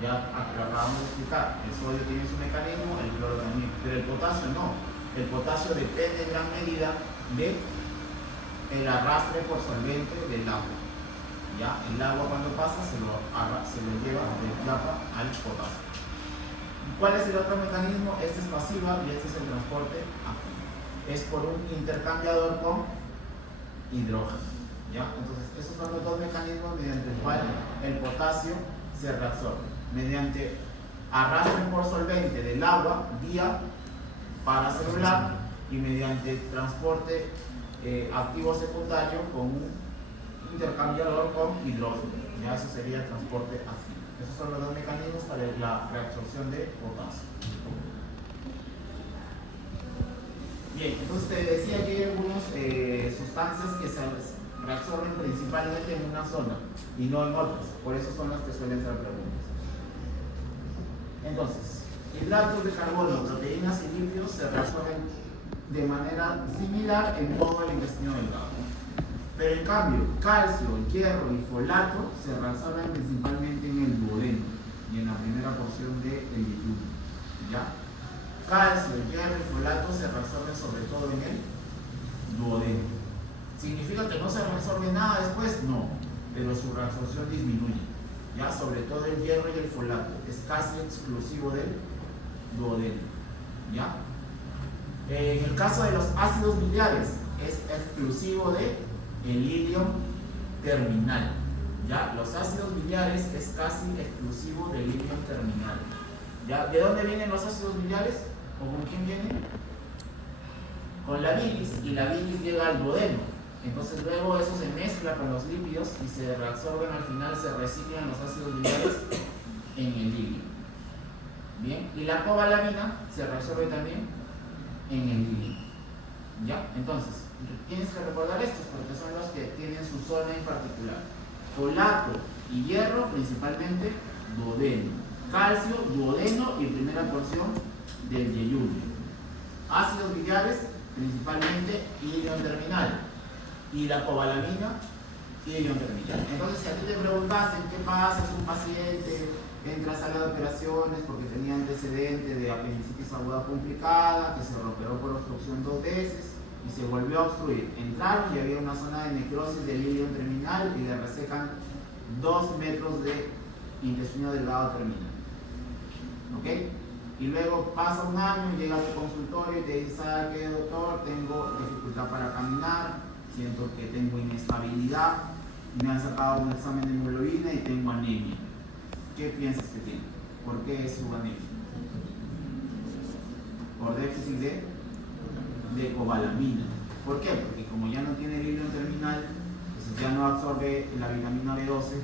Ya acabamos de explicar, el sodio tiene su mecanismo, el cloro también, pero el potasio no. El potasio depende en gran medida del arrastre por solvente del agua. ¿Ya? El agua cuando pasa se lo lleva de plata al potasio. ¿Cuál es el otro mecanismo? Este es pasiva y este es el transporte activo. Es por un intercambiador con hidrógeno. ¿Ya? Entonces, esos son los dos mecanismos mediante el cual el potasio se reabsorbe. Mediante arrastre por solvente del agua vía paracelular y mediante transporte activo secundario con un intercambiador con hidrógeno. Ya eso sería el transporte activo. Esos son los dos mecanismos para la reabsorción de potasio. Bien, entonces te decía que hay algunas sustancias que se reabsorben principalmente en una zona y no en otras. Por eso son las que suelen ser preguntas. Entonces, hidratos de carbono, proteínas y lípidos se reabsorben de manera similar en todo el intestino delgado. Pero en cambio, calcio, hierro y folato se reabsorben principalmente en el duodeno y en la primera porción del diploma. ¿Ya? Calcio, hierro y folato se reabsorben sobre todo en el duodeno. ¿Significa que no se reabsorbe nada después? No, pero su reabsorción disminuye. ¿Ya? Sobre todo el hierro y el folato. Es casi exclusivo del duodeno. ¿Ya? En el caso de los ácidos biliares, es exclusivo de el ilium terminal. ¿Ya? Los ácidos biliares es casi exclusivo del ilium terminal. ¿Ya? ¿De dónde vienen los ácidos biliares? ¿O con quién vienen? Con la bilis, y la bilis llega al duodeno. Entonces luego eso se mezcla con los lípidos y se reabsorben, al final se reciclan los ácidos biliares en el líquido. Bien, y la cobalamina se reabsorbe también en el líquido. ¿Ya? Entonces, tienes que recordar estos porque son los que tienen su zona en particular. Folato y hierro, principalmente duodeno. Calcio, duodeno y primera porción del yeyuno. Ácidos biliares, principalmente ilion terminal. Y la cobalamina, ilion terminal. Entonces, si a ti te preguntasen qué pasa si un paciente entra a sala de operaciones porque tenía antecedente de apendicitis aguda complicada, que se operó por obstrucción 2 veces y se volvió a obstruir. Entraron y había una zona de necrosis del ilion terminal y le resecan 2 metros de intestino delgado terminal. ¿Ok? Y luego pasa un año, llega a tu consultorio y te dice: ¿sabe qué, doctor? Tengo dificultad para caminar, siento que tengo inestabilidad, me han sacado un examen de hemoglobina y tengo anemia. ¿Qué piensas que tiene? ¿Por qué es su anemia? Por déficit de cobalamina. ¿Por qué? Porque como ya no tiene el ilion terminal, pues ya no absorbe la vitamina B12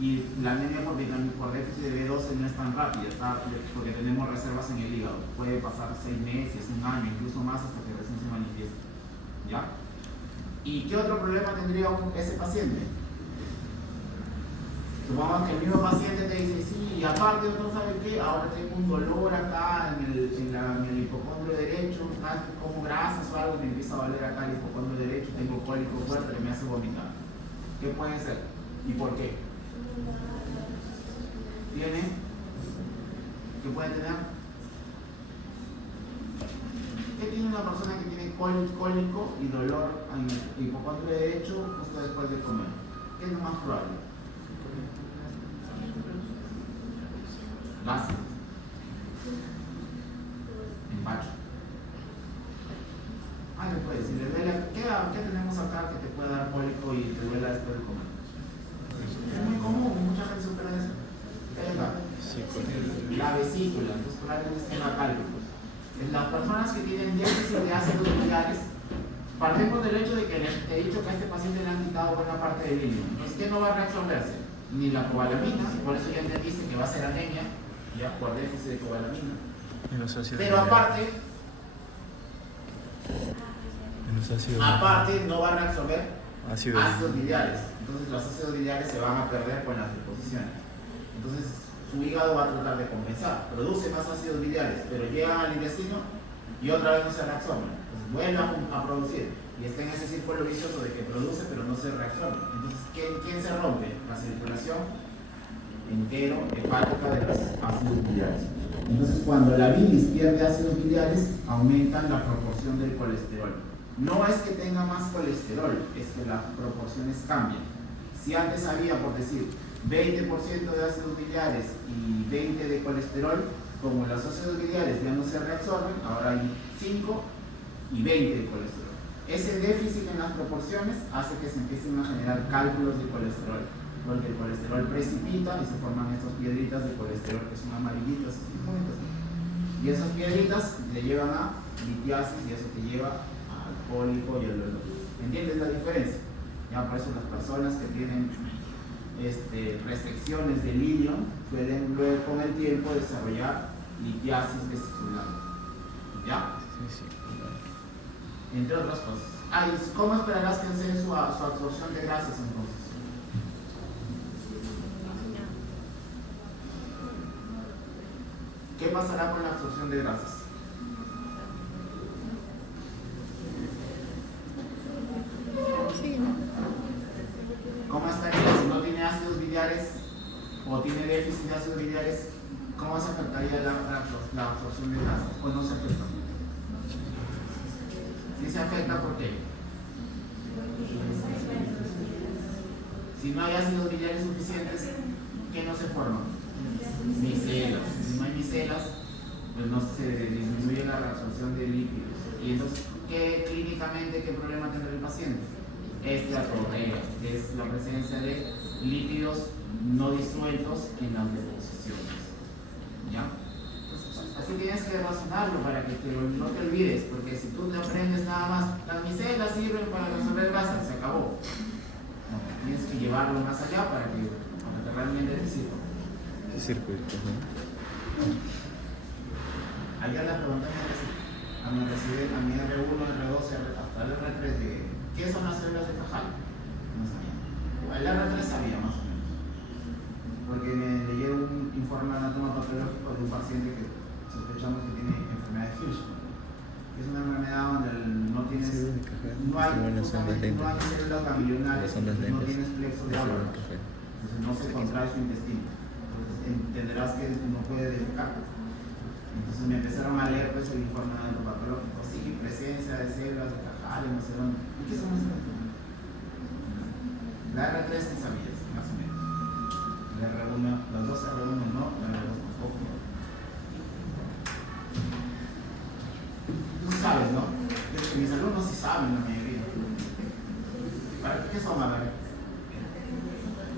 y la anemia por déficit de B12 no es tan rápida, porque tenemos reservas en el hígado. Puede pasar 6 meses, un año, incluso más hasta que recién se manifieste. ¿Ya? ¿Y qué otro problema tendría ese paciente? Supongamos que el mismo paciente te dice: sí, y aparte, ¿no sabe qué? Ahora tengo un dolor acá en el hipocondrio derecho, como grasas o algo, me empieza a doler acá el hipocondrio derecho, tengo cólico fuerte que me hace vomitar. ¿Qué puede ser? ¿Y por qué? ¿Tiene? ¿Qué puede tener? ¿Qué tiene una persona que tiene cólico y dolor en el hipocondrio derecho justo después de comer? ¿Qué es lo más probable? Gases. Empacho. Después, si le duele, ¿qué tenemos acá que te puede dar cólico y te duela después de comer? Es muy común, mucha gente supera eso. ¿Qué hay acá? La vesícula, entonces probablemente estén cálculos. Las personas que tienen déficit de ácidos biliares, partimos del hecho de que te he dicho que a este paciente le han quitado buena parte del ilion. Entonces, ¿qué no va a reabsorberse? Ni la cobalamina, por eso ya entendiste que va a ser anemia, ya por déficit de cobalamina. Pero aparte no va a reabsorber ácidos biliares. Entonces los ácidos biliares se van a perder con las deposiciones. Entonces su hígado va a tratar de compensar. Produce más ácidos biliares, pero llegan al intestino y otra vez no se reabsorben. Entonces vuelven a producir. Y está en ese círculo vicioso de que produce pero no se reabsorbe. Entonces, ¿quién se rompe? La circulación hepática de los ácidos biliares. Entonces, cuando la bilis pierde ácidos biliares, aumentan la proporción del colesterol. No es que tenga más colesterol, es que las proporciones cambian. Si antes había, por decir, 20% de ácidos biliares y 20 de colesterol, como los ácidos biliares ya no se reabsorben, ahora hay 5 y 20 de colesterol. Ese déficit en las proporciones hace que se empiecen a generar cálculos de colesterol, porque el colesterol precipita y se forman estas piedritas de colesterol que son amarillitas, y esas piedritas te llevan a litiasis y eso te lleva al cólico y al dolor. ¿Entiendes la diferencia? Ya por eso las personas que tienen restricciones del ilion suelen luego con el tiempo desarrollar litiasis vesicular. ¿Ya? Sí. Entre otras cosas. ¿Y cómo esperarás que sea su absorción de grasas entonces? ¿Qué pasará con la absorción de grasas? ¿Cómo estaría? Si no tiene ácidos biliares o tiene déficit de ácidos biliares, ¿cómo se afectaría la absorción de grasas? ¿O no se afecta? ¿Sí se afecta? ¿Por qué? Si no hay ácidos biliares suficientes, ¿qué no se forman? Micelas. Si no hay micelas, pues no se disminuye la reabsorción de lípidos. Y entonces, clínicamente, ¿qué problema tendrá el paciente? Esteatorrea, que es la presencia de lípidos no disueltos en las deposiciones. ¿Ya? Entonces, así tienes que razonarlo para que no te olvides, porque si tú te aprendes nada más, las micelas sirven para resolver grasas, se acabó. No, tienes que llevarlo más allá para que realmente te sirva. Circuitos, ¿no? Ayer le pregunté a mi residente, a mi R1, R2, hasta el R3 de ¿qué son las células de Cajal? No sabía. El R3 sabía más o menos. Porque me leyeron un informe anatomopatológico de un paciente que sospechamos que tiene enfermedad de Hirschsprung. Es una enfermedad donde no tienes, no hay células ganglionales, no tienes plexo de agua, entonces no se contrae su intestino. Entonces entenderás que no puede defecar. Entonces me empezaron a leer pues, el informe anatomopatológico, sí, presencia de células de Cajal, no sé dónde. ¿Y qué son esas? La R3 sí sabías, más o menos. La R1, los dos R1 no, la R2 tampoco. Tú sabes, ¿no? Mis alumnos sí saben la mayoría. ¿Para qué son, a ver?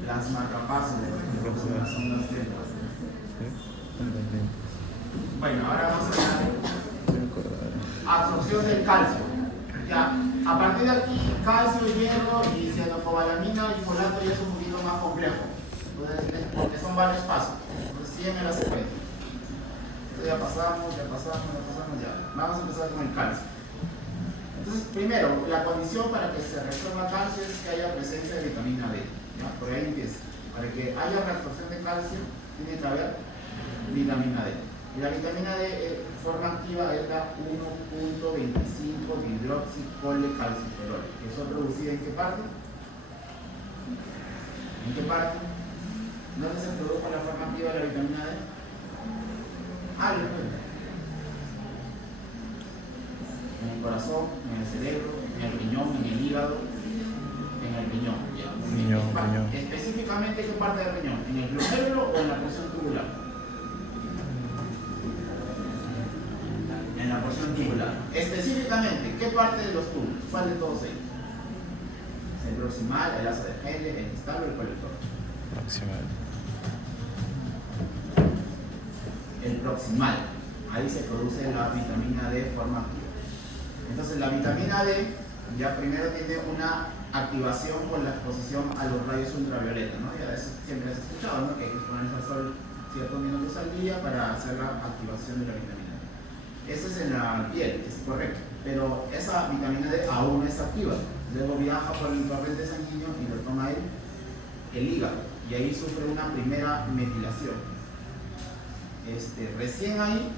Las marcapasos, son las ondas deltas. Bueno, ahora vamos a ver absorción del calcio. Ya, a partir de aquí, calcio, hierro y cianocobalamina y folato ya es un poquito más complejo. Entonces, porque son varios pasos. Entonces, sígueme la secuencia. Esto ya pasamos, ya. Vamos a empezar con el calcio. Entonces, primero, la condición para que se reabsorba calcio es que haya presencia de vitamina D. ¿Ya? Por ahí empieza. Para que haya reabsorción de calcio, tiene que haber vitamina D. Y la vitamina D forma activa es la 1.25 dihidroxicalciferol, que es producida ¿en qué parte? ¿En qué parte? ¿Dónde se produjo la forma activa de la vitamina D? En el corazón, en el cerebro, en el riñón, en el hígado, en el riñón. Riñón. Específicamente, ¿qué parte del riñón? ¿En el glomérulo o en la porción tubular? En la porción tubular. Específicamente, ¿qué parte de los túbulos? ¿Cuál de todos ellos? ¿El proximal, el asa de Henle, el distal o el colector? Proximal. El proximal. Ahí se produce la vitamina D de forma activa. Entonces la vitamina D ya primero tiene una activación por la exposición a los rayos ultravioleta, ¿no? Ya eso siempre has escuchado, ¿no? Que hay que exponerse al sol ciertos minutos al día para hacer la activación de la vitamina D. Eso es en la piel, es correcto, pero esa vitamina D aún no es activa. Luego viaja por el torrente sanguíneo y lo toma el hígado, y ahí sufre una primera metilación. Recién ahí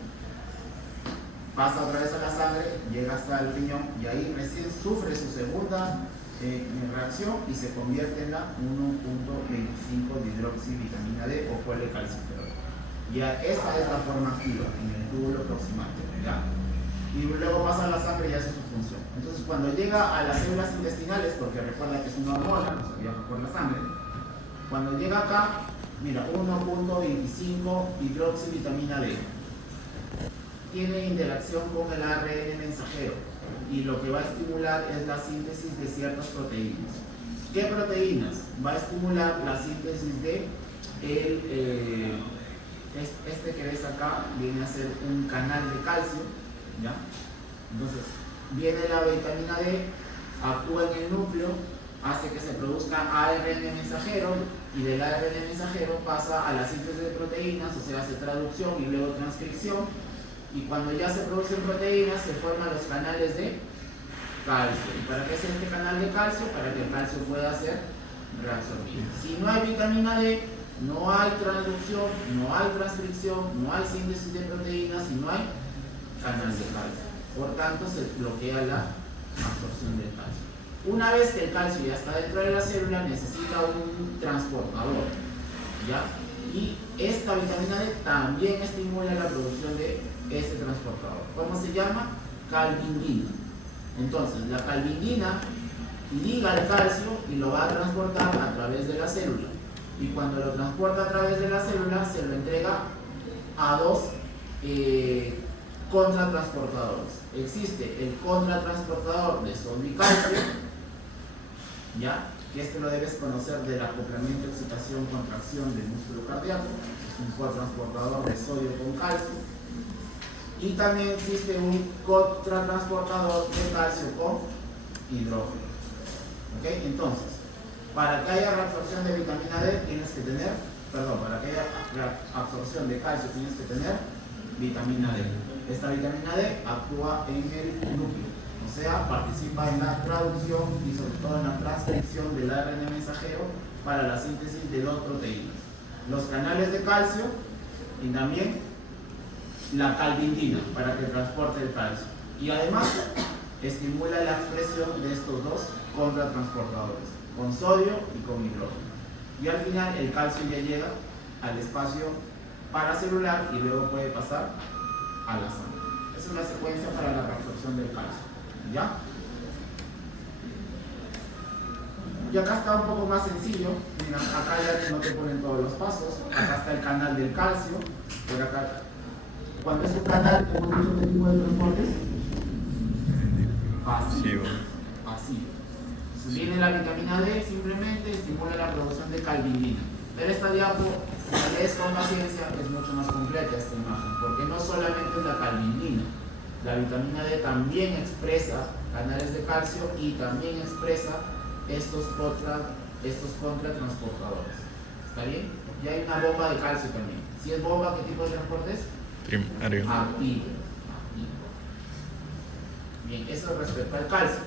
pasa otra vez a la sangre, llega hasta el riñón y ahí recién sufre su segunda reacción y se convierte en la 1.25 dihidroxivitamina D o colecalciferol. Ya esa es la forma activa en el túbulo proximal, ¿ya? Y luego pasa a la sangre y hace su función. Entonces cuando llega a las células intestinales, porque recuerda que es una hormona, o sea, viaja por la sangre, cuando llega acá, mira, 1.25 hidroxivitamina D. Tiene interacción con el ARN mensajero y lo que va a estimular es la síntesis de ciertas proteínas. ¿Qué proteínas? Va a estimular la síntesis de este que ves acá, viene a ser un canal de calcio, ¿ya? Entonces, viene la vitamina D, actúa en el núcleo, hace que se produzca ARN mensajero y del ARN mensajero pasa a la síntesis de proteínas, o sea, hace traducción y luego transcripción. Y cuando ya se producen proteínas, se forman los canales de calcio. ¿Y para qué es este canal de calcio? Para que el calcio pueda ser reabsorbido. Si no hay vitamina D, no hay traducción, no hay transcripción, no hay síntesis de proteínas y no hay canal de calcio. Por tanto, se bloquea la absorción del calcio. Una vez que el calcio ya está dentro de la célula, necesita un transportador, ¿ya? Y esta vitamina D también estimula la producción de este transportador. ¿Cómo se llama? Calvindina. Entonces, la calvindina liga el calcio y lo va a transportar a través de la célula. Y cuando lo transporta a través de la célula, se lo entrega a dos contratransportadores. Existe el contratransportador de sodio y calcio, ¿ya? Que este lo debes conocer del acoplamiento, excitación, contracción del músculo cardíaco. Es un cotransportador de sodio con calcio. Y también existe un contratransportador de calcio con hidrógeno. ¿Ok? Entonces, para que haya reabsorción de vitamina D, tienes que tener para que haya la absorción de calcio tienes que tener vitamina D. Esta vitamina D actúa en el núcleo, o sea, participa en la traducción y sobre todo en la transcripción del ARN mensajero para la síntesis de dos proteínas, los canales de calcio y también la calvitina para que transporte el calcio. Y además estimula la expresión de estos dos contratransportadores, con sodio y con nitrógeno. Y al final el calcio ya llega al espacio paracelular y luego puede pasar a la sangre. Esa es la secuencia para la reabsorción del calcio. ¿Ya? Y acá está un poco más sencillo. Mira, acá ya no te ponen todos los pasos. Acá está el canal del calcio. Por acá, cuando es un canal, ¿hemos dicho qué tipo de transportes? Pasivo. Pasivo. Si viene la vitamina D, simplemente estimula la producción de calvitina. Pero esta diapo, si la lees con paciencia, es mucho más completa esta imagen, porque no solamente es la calvitina. La vitamina D también expresa canales de calcio y también expresa estos contratransportadores. ¿Está bien? Y hay una bomba de calcio también. Si es bomba, ¿qué tipo de transporte es? Primario. Activo. Bien, eso respecto al calcio.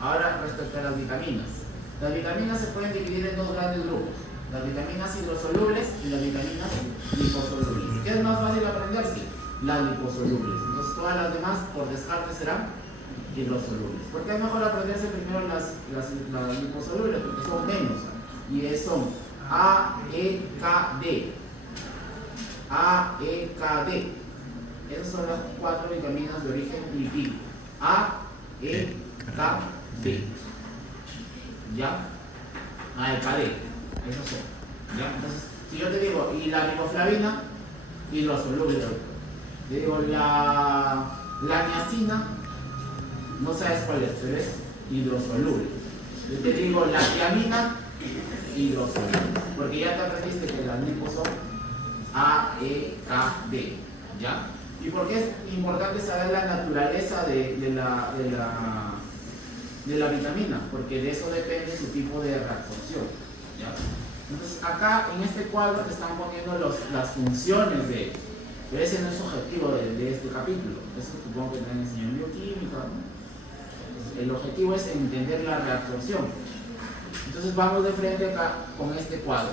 Ahora, respecto a las vitaminas. Las vitaminas se pueden dividir en dos grandes grupos: las vitaminas hidrosolubles y las vitaminas liposolubles. ¿Qué es más fácil aprender? Sí, las liposolubles. Entonces todas las demás, por descarte, serán hidrosolubles. ¿Por qué es mejor aprenderse primero las liposolubles? Porque son menos. Y son A, E, K, D. A, E, K, D. Esas son las 4 vitaminas de origen lipídico. A, E, K, D. ¿Ya? A, E, K, D. Esos son. ¿Ya? Entonces, si yo te digo, y la riboflavina, hidrosoluble. Te digo, la niacina, no sabes cuál es, pero es hidrosoluble. Yo te digo, la tiamina, hidrosoluble. Porque ya te aprendiste que las lipos son A, E, K, D. ¿Ya? ¿Y por qué es importante saber la naturaleza de la vitamina? Porque de eso depende su tipo de reabsorción. ¿Ya? Entonces acá en este cuadro te están poniendo las funciones de ellos. Pero ese no es objetivo de este capítulo. Eso supongo que te han enseñado en bioquímica, ¿no? Entonces, el objetivo es entender la reabsorción. Entonces vamos de frente acá con este cuadro.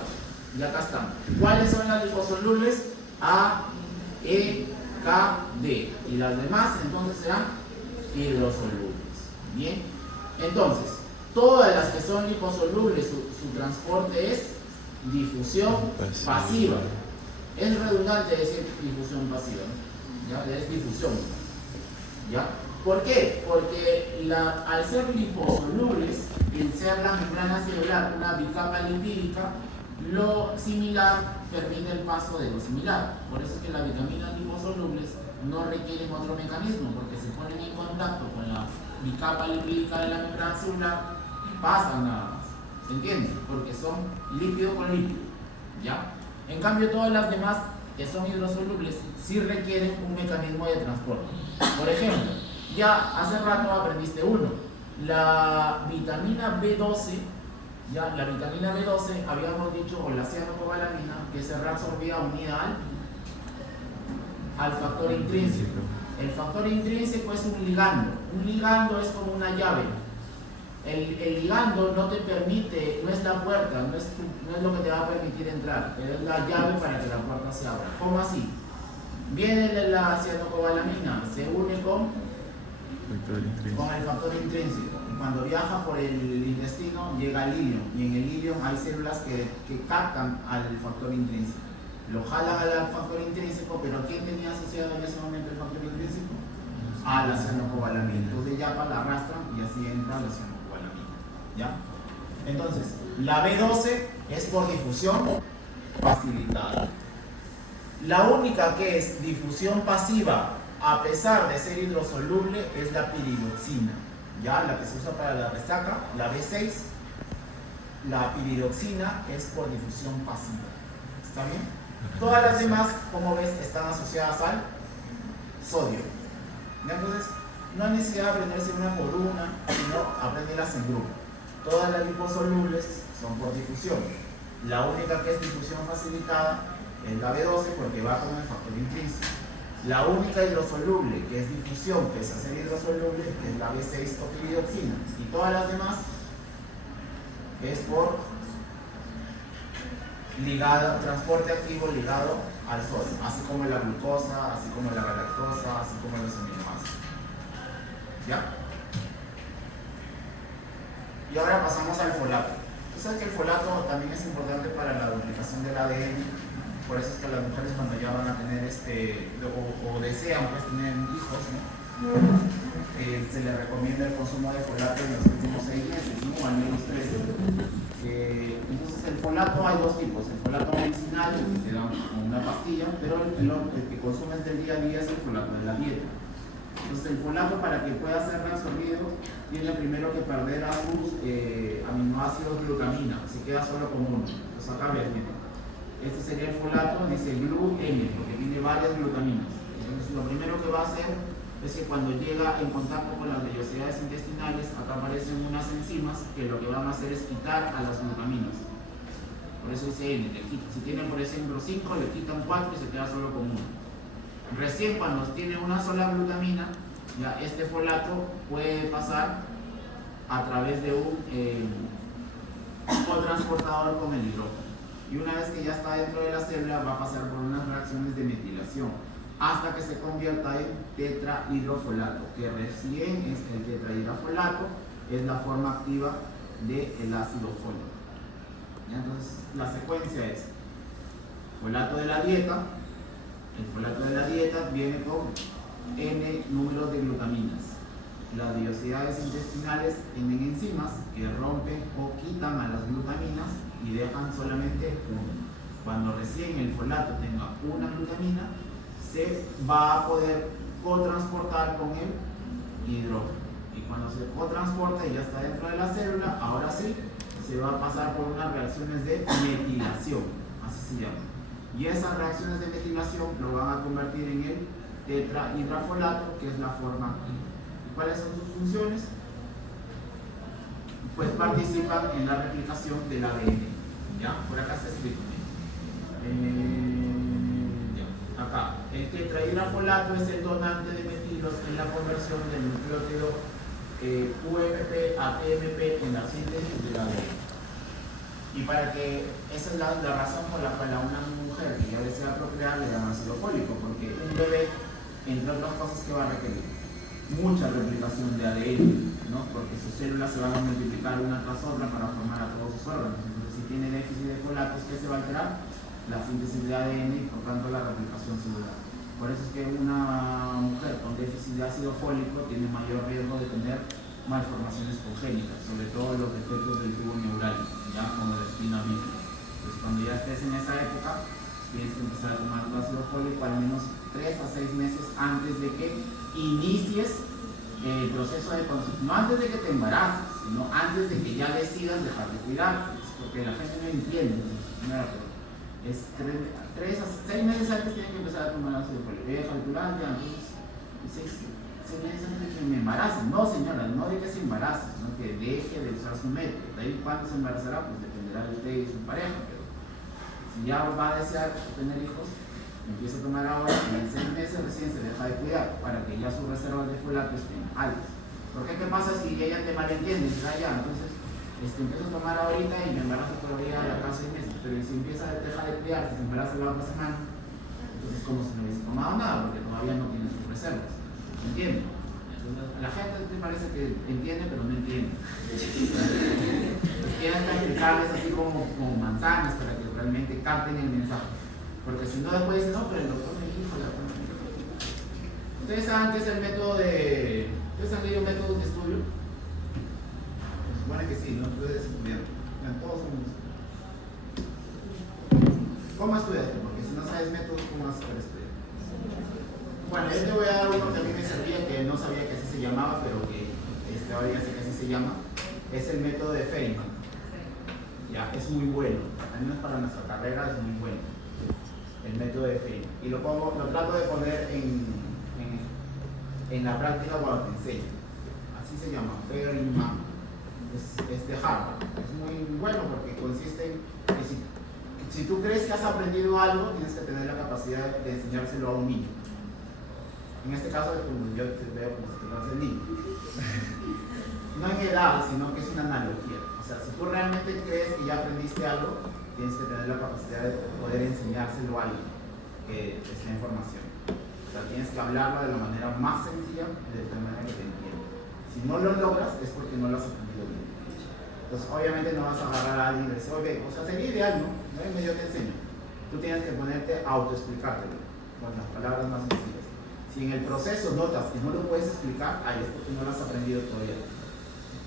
Y acá están. ¿Cuáles son las liposolubles? A, E, K, D. Y las demás entonces serán hidrosolubles. Bien. Entonces, todas las que son liposolubles, su transporte es difusión pasiva. Es redundante decir difusión pasiva, ¿no? ¿Ya? Es difusión. ¿Ya? ¿Por qué? Porque al ser liposolubles, el ser la membrana celular, una bicapa lipídica, lo similar permite el paso de lo similar. Por eso es que las vitaminas liposolubles no requieren otro mecanismo, porque se ponen en contacto con la bicapa lipídica de la membrana celular, pasan nada más. ¿Se entiende? Porque son lípido con lípido. ¿Ya? En cambio, todas las demás que son hidrosolubles sí requieren un mecanismo de transporte. Por ejemplo, ya hace rato aprendiste uno, la vitamina B12. Ya, la vitamina B12, habíamos dicho, o la cianocobalamina, que se reabsorbía unida al factor intrínseco. El factor intrínseco es un ligando. Un ligando es como una llave. El ligando no te permite, no es la puerta, no es lo que te va a permitir entrar, pero es la llave para que la puerta se abra. ¿Cómo así? Viene la cianocobalamina, se une con el factor intrínseco. Y cuando viaja por el intestino, llega al ilion. Y en el ilion hay células que captan al factor intrínseco. Lo jalan al factor intrínseco, pero ¿quién tenía asociado en ese momento el factor intrínseco? A la cianocobalamina. Entonces ya la arrastran y así entra la cianocobalamina. ¿Ya? Entonces, la B12 es por difusión facilitada. La única que es difusión pasiva, a pesar de ser hidrosoluble, es la piridoxina. ¿Ya? La que se usa para la resaca, la B6. La piridoxina es por difusión pasiva. ¿Está bien? Todas las demás, como ves, están asociadas al sodio. ¿Ya? Entonces, no hay necesidad de aprenderse una por una, sino aprenderlas en grupo. Todas las liposolubles son por difusión. La única que es difusión facilitada es la B12 porque va con el factor intrínseco. La única hidrosoluble que es difusión, pese a ser hidrosoluble, es la B6 cotridioxina. Y todas las demás es por ligado, transporte activo ligado al sodio, así como la glucosa, así como la galactosa, así como los aminoácidos. ¿Ya? Y ahora pasamos al folato. Tú sabes que el folato también es importante para la duplicación del ADN, por eso es que las mujeres cuando ya van a tener o desean pues tener hijos, ¿no? Se les recomienda el consumo de folato en los últimos 6 meses, ¿no? O al menos 3. Entonces el folato hay dos tipos, el folato medicinal, que te dan una pastilla, pero el que consumes del día a día es el folato de la dieta. Entonces el folato, para que pueda ser reabsorbido, tiene primero que perder a sus aminoácidos glutamina, se queda solo con uno. Entonces acá ves, mira, este sería el folato, dice GLU-M, porque tiene varias glutaminas. Entonces lo primero que va a hacer es que cuando llega en contacto con las vellosidades intestinales, acá aparecen unas enzimas que lo que van a hacer es quitar a las glutaminas. Por eso dice N, si tienen por ejemplo 5, le quitan 4 y se queda solo con 1. Recién cuando tiene una sola glutamina, ya este folato puede pasar a través de un cotransportador con el hidrógeno. Y una vez que ya está dentro de la célula, va a pasar por unas reacciones de metilación hasta que se convierta en tetrahidrofolato, que recién es el tetrahidrofolato, es la forma activa del ácido fólico. Entonces la secuencia es folato de la dieta. El folato de la dieta viene con N números de glutaminas. Las vellosidades intestinales tienen enzimas que rompen o quitan a las glutaminas y dejan solamente una. Cuando recién el folato tenga una glutamina, se va a poder cotransportar con el hidrógeno. Y cuando se cotransporta y ya está dentro de la célula, ahora sí se va a pasar por unas reacciones de metilación, así se llama. Y esas reacciones de metilación lo van a convertir en el tetrahidrofolato, que es la forma activa. ¿Y cuáles son sus funciones? Pues participan en la replicación del ADN. ¿Ya? Por acá está escrito. Acá, el tetrahidrofolato es el donante de metilos en la conversión del nucleótido UMP a TMP en la síntesis del ADN. Y para que, esa es la razón por la cual a una mujer que ya desea procrear le dan ácido fólico, porque un bebé, entre otras cosas que va a requerir, mucha replicación de ADN, ¿no? Porque sus células se van a multiplicar una tras otra para formar a todos sus órganos. Entonces, si tiene déficit de folatos, ¿qué se va a alterar? La síntesis de ADN y por tanto la replicación celular. Por eso es que una mujer con déficit de ácido fólico tiene mayor riesgo de tener malformaciones congénitas, sobre todo los defectos del tubo neural, ya como la espina bífida. Entonces cuando ya estés en esa época, tienes que empezar a tomar tu ácido fólico al menos 3 a 6 meses antes de que inicies el proceso de concepción, no antes de que te embaraces, sino antes de que ya decidas dejar de cuidarte, porque la gente no entiende. Es 3 a 6 meses antes tienes que empezar a tomar ácido fólico. Voy a calcular ya, entonces 6 meses antes de que me embarace. No, señora, no de que se embarace, sino que deje de usar su método. De ahí cuándo se embarazará, pues dependerá de usted y de su pareja. Pero si ya va a desear tener hijos, empieza a tomar ahora y en 6 meses recién se deja de cuidar para que ya sus reservas de folato estén altas. Porque ¿qué pasa si ella te malentiende? Dice, ya, entonces empiezo a tomar ahorita y me embarazo todavía a cada 6 meses. Pero si empieza a dejar de cuidar, si se embaraza la otra semana, entonces como si no hubiese tomado nada, porque todavía no tiene sus reservas. ¿Entiende? Entonces, a la gente te parece que entiende, pero no entiende. Entonces, tienes que explicarles así como manzanas para que realmente capten el mensaje. Porque si no, después dicen, no, pero el doctor me dijo la forma. Ustedes saben que es el método de. ¿Ustedes han leído métodos de estudio? Se supone que sí, ¿no? Ustedes estudian. Todos somos. ¿Cómo estudiaste? Porque si no sabes métodos, ¿cómo vas a poder estudiar? Bueno, yo te voy a dar uno que a mí me servía, que no sabía que así se llamaba, pero que ahora ya sé que así se llama. Es el método de Feynman. Ya, es muy bueno. Al menos para nuestra carrera es muy bueno. El método de Feynman. Y lo trato de poner en la práctica cuando te enseño. Así se llama, Feynman. Es de Harvard. Es muy bueno porque consiste en que si tú crees que has aprendido algo, tienes que tener la capacidad de enseñárselo a un niño. En este caso, yo te veo como si fueras el niño. No en edad, sino que es una analogía. O sea, si tú realmente crees que ya aprendiste algo, tienes que tener la capacidad de poder enseñárselo a alguien que es la información. O sea, tienes que hablarlo de la manera más sencilla, de tal manera que te entienda. Si no lo logras, es porque no lo has aprendido bien. Entonces, obviamente no vas a agarrar a alguien y decir, oye, o sea, sería ideal, ¿no? Yo te enseño. Tú tienes que ponerte a autoexplicártelo con las palabras más sencillas. Si en el proceso notas que no lo puedes explicar, ahí es porque no lo has aprendido todavía.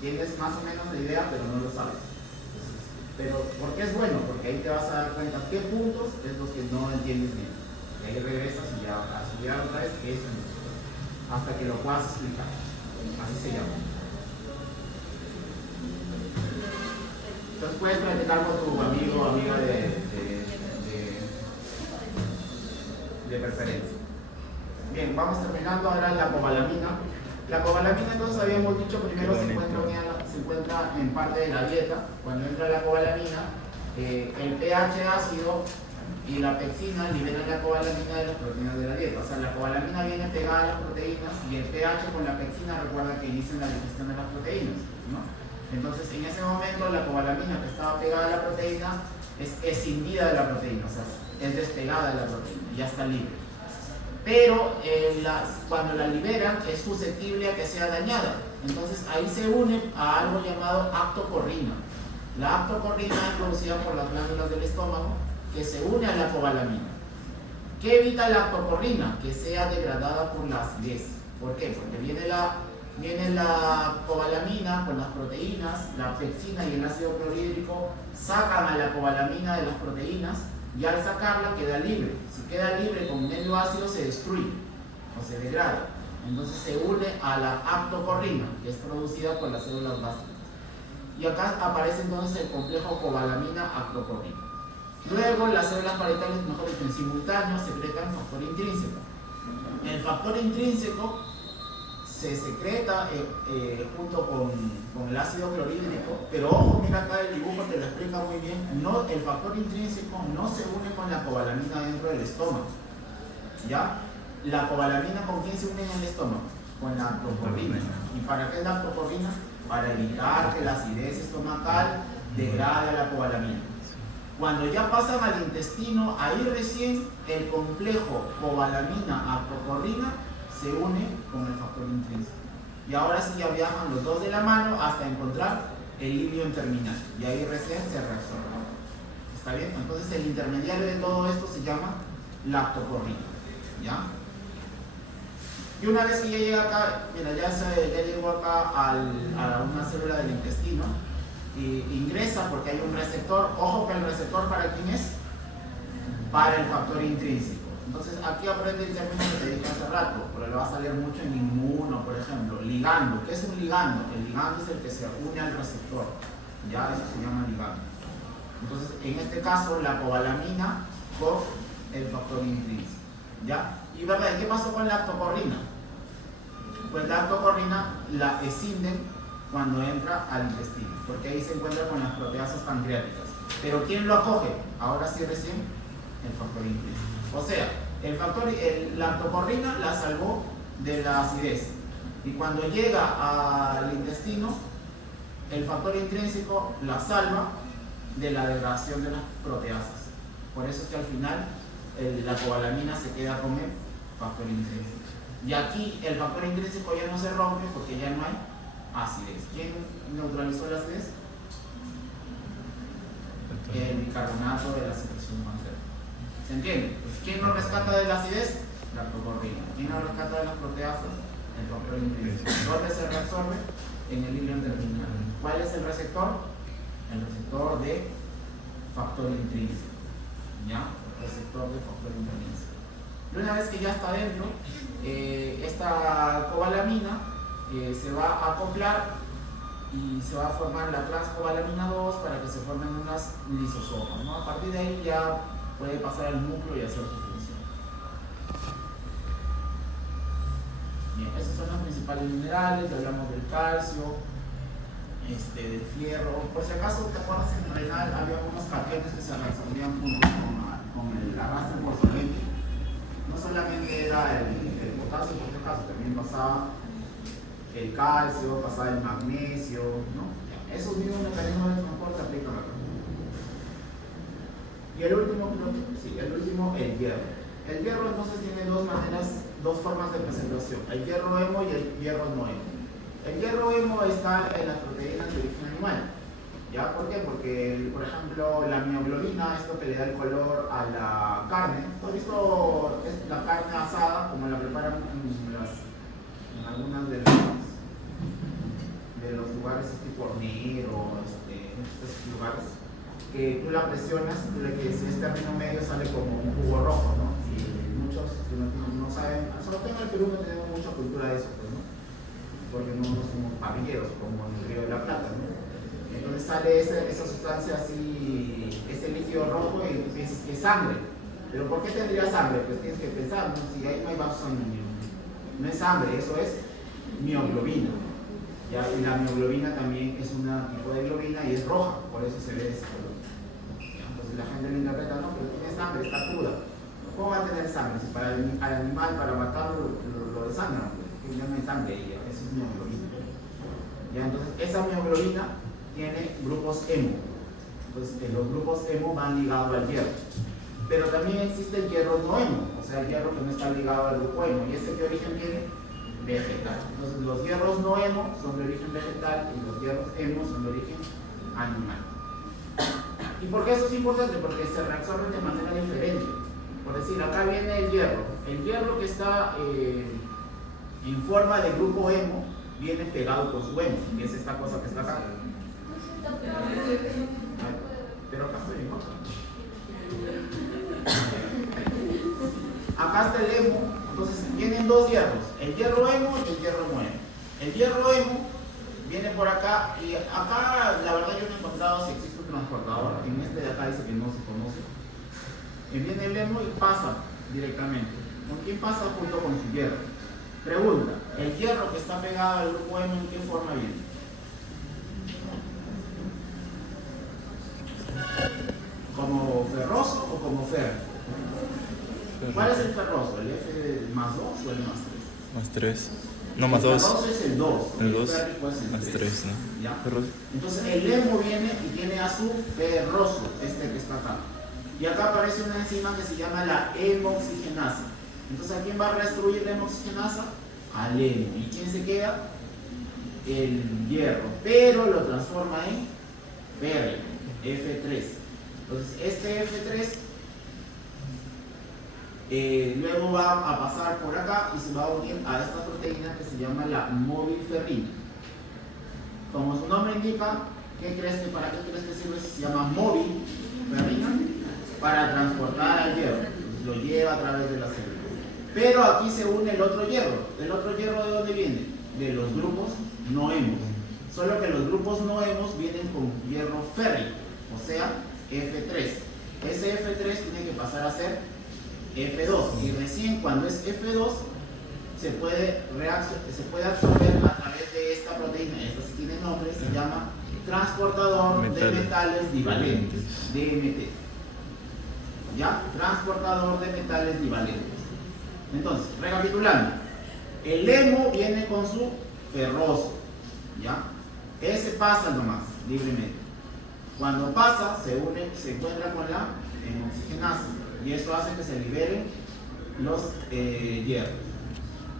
Tienes más o menos la idea, pero no lo sabes. Entonces, pero, ¿por qué es bueno? Porque ahí te vas a dar cuenta qué puntos es los que no entiendes bien. Y ahí regresas y ya a estudiar otra vez eso hasta que lo puedas explicar. Así se llama. Entonces puedes practicar con tu amigo o amiga de preferencia. Bien, vamos terminando ahora la cobalamina. La cobalamina, entonces habíamos dicho, primero se encuentra en parte de la dieta. Cuando entra la cobalamina, el pH ácido y la pectina liberan la cobalamina de las proteínas de la dieta. O sea, la cobalamina viene pegada a las proteínas y el pH con la pectina recuerda que inician la digestión de las proteínas, ¿no? Entonces, en ese momento, la cobalamina que estaba pegada a la proteína es escindida de la proteína, o sea, es despegada de la proteína, ya está libre. Pero cuando la liberan es susceptible a que sea dañada. Entonces ahí se une a algo llamado actocorrina. La actocorrina es producida por las glándulas del estómago que se une a la cobalamina. ¿Qué evita la actocorrina? Que sea degradada por la acidez. ¿Por qué? Porque viene la cobalamina con las proteínas, la pectina y el ácido clorhídrico sacan a la cobalamina de las proteínas y al sacarla queda libre. Si queda libre con medio ácido se destruye o se degrada. Entonces se une a la actocorrina, que es producida por las células básicas. Y acá aparece entonces el complejo cobalamina-actocorrina. Luego las células parietales, mejor dicho, en simultáneo secretan factor intrínseco. El factor intrínseco se secreta junto con el ácido clorhídrico, pero ojo, mira acá el dibujo te lo explica muy bien. No, el factor intrínseco no se une con la cobalamina dentro del estómago, ¿ya? La cobalamina, ¿con quién se une en el estómago? Con la actocorrina. ¿Y para qué es la actocorrina? Para evitar que la acidez estomacal degrade la cobalamina. Cuando ya pasan al intestino, ahí recién el complejo cobalamina-actocorrina se une con el factor intrínseco. Y ahora sí ya viajan los dos de la mano hasta encontrar el ilion terminal. Y ahí recién se reabsorbe. ¿Está bien? Entonces el intermediario de todo esto se llama lactocorrina. ¿Ya? Y una vez que ya llega acá, mira, ya llegó acá a una célula del intestino, y ingresa porque hay un receptor. Ojo que el receptor, ¿para quién es? Para el factor intrínseco. Entonces aquí aprende el término que te dije hace rato, pero le va a salir mucho en inmuno, por ejemplo. Ligando. ¿Qué es un ligando? El ligando es el que se une al receptor. Ya, eso se llama ligando. Entonces, en este caso, la cobalamina con el factor intrínseco. ¿Ya? Y verdad, ¿qué pasó con la actocorrina? Pues la actocorrina la escinden cuando entra al intestino, porque ahí se encuentra con las proteasas pancreáticas. Pero ¿quién lo acoge? Ahora sí recién el factor intrínseco. O sea, la actocorrina la salvó de la acidez. Y cuando llega al intestino, el factor intrínseco la salva de la degradación de las proteasas. Por eso es que al final la cobalamina se queda con el factor intrínseco. Y aquí el factor intrínseco ya no se rompe porque ya no hay acidez. ¿Quién neutralizó la acidez? El bicarbonato de la secreción pancreática. ¿Se entiende? Pues, ¿quién nos rescata de la acidez? La actocorrina. ¿Quién nos rescata de las proteasas? El factor intrínseco. ¿Dónde se reabsorbe? En el ilion terminal. ¿Cuál es el receptor? El receptor de factor intrínseco. ¿Ya? El receptor de factor intrínseco. Y una vez que ya está dentro, esta cobalamina se va a acoplar y se va a formar la transcobalamina 2 para que se formen unas lisosomas, ¿no? A partir de ahí ya puede pasar al núcleo y hacer su función. Bien, esos son los principales minerales, ya hablamos del calcio, de fierro. Por si acaso, ¿te acuerdas en renal había unos cationes que se resolvían juntos con el arrastre por solvente? No solamente era el potasio, por si acaso, también pasaba el calcio, pasaba el magnesio, ¿no? Esos mismos mecanismos de transporte se aplican acá. Y el último, el hierro. El hierro entonces tiene dos formas de presentación, el hierro hemo y el hierro no hemo. El hierro hemo está en las proteínas de origen animal. ¿Ya? ¿Por qué? Porque, por ejemplo, la mioglobina, esto que le da el color a la carne. ¿Tú has visto la carne asada, como la preparan en algunas de los lugares tipo hornero, estos lugares? Que tú la presionas, si es término medio sale como un jugo rojo, ¿no? Y muchos que no saben, solo que en el Perú no tenemos mucha cultura de eso, pues, ¿no? Porque no somos parrilleros como en el Río de la Plata, ¿no? Entonces sale esa sustancia así, ese líquido rojo y tú piensas que es sangre. ¿Pero por qué tendría sangre? Pues tienes que pensar, ¿no? Si ahí no hay vasos sanguíneos. No es sangre, eso es mioglobina. ¿Ya? Y la mioglobina también es un tipo de globina y es roja, por eso se ve ese color. Entonces la gente lo interpreta, no, pero tiene sangre, está cruda. ¿Cómo va a tener sangre? Si para el animal, para matarlo, lo desangran, pues ya no hay sangre y eso es mioglobina. ¿Ya? Entonces esa mioglobina tiene grupos hemo. Entonces los grupos hemo van ligados al hierro. Pero también existe el hierro no hemo, o sea el hierro que no está ligado al grupo hemo. ¿Y ese qué origen tiene? Vegetal. Entonces los hierros no hemo son de origen vegetal y los hierros hemo son de origen animal. ¿Y por qué eso es importante? Porque se reabsorben de manera diferente. Por decir, acá viene el hierro que está en forma de grupo hemo viene pegado con su hemo, que es esta cosa que está acá. Pero acá estoy en otra. Acá está el hemo, entonces vienen dos hierros, el hierro hemo y el hierro no hemo. El hierro hemo viene por acá y acá la verdad yo no he encontrado si existe un transportador, en este de acá dice que no se conoce. Viene el hemo y pasa directamente. ¿Con quién pasa? Junto con su hierro. Pregunta, ¿el hierro que está pegado al grupo hemo en qué forma viene? ¿Como ferroso o como ferro? ¿Cuál es el ferroso? ¿El F más 2 o el más 3? Más 3. No, más 2. El ferroso es el 2. El 2 es el más 3, ¿no? ¿Ya? Ferroso. Entonces el hemo viene y tiene a su ferroso, que está acá. Y acá aparece una enzima que se llama la hemoxigenasa. Entonces, ¿a quién va a destruir la hemoxigenasa? Al hemo. ¿Y quién se queda? El hierro. Pero lo transforma en ferro, F3. Entonces, este F3 luego va a pasar por acá y se va a unir a esta proteína que se llama la movilferrina. Como su nombre indica, ¿para qué crees que sirve? Se llama movilferrina para transportar al hierro. Entonces, lo lleva a través de la célula. Pero aquí se une el otro hierro. ¿El otro hierro de dónde viene? De los grupos no hemos. Solo que los grupos no hemos vienen con hierro férrico, o sea, F3. Ese F3 tiene que pasar a ser F2. Y recién cuando es F2 se puede absorber a través de esta proteína. Esta sí tiene nombre, se llama transportador de metales divalentes, DMT. ¿Ya? Transportador de metales divalentes. Entonces, recapitulando, el hemo viene con su ferroso, ¿ya? Ese pasa nomás, libremente. Cuando pasa, se encuentra con la hemoxigenasa y eso hace que se liberen los hierros.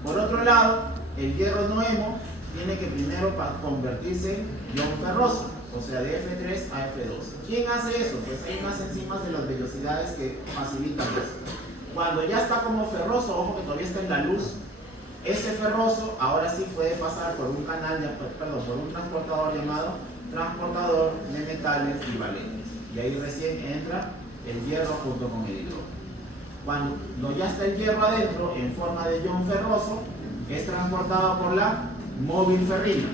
Por otro lado, el hierro no hemo tiene que primero convertirse en ion ferroso, o sea, de F3 a F2. ¿Quién hace eso? Pues hay unas enzimas de las vellosidades que facilitan eso. Cuando ya está como ferroso, ojo que todavía está en la luz, ese ferroso ahora sí puede pasar por un por un transportador llamado transportador de metales divalentes. Y ahí recién entra el hierro junto con el hidrógeno. Cuando ya está el hierro adentro, en forma de ion ferroso, es transportado por la movilferrina.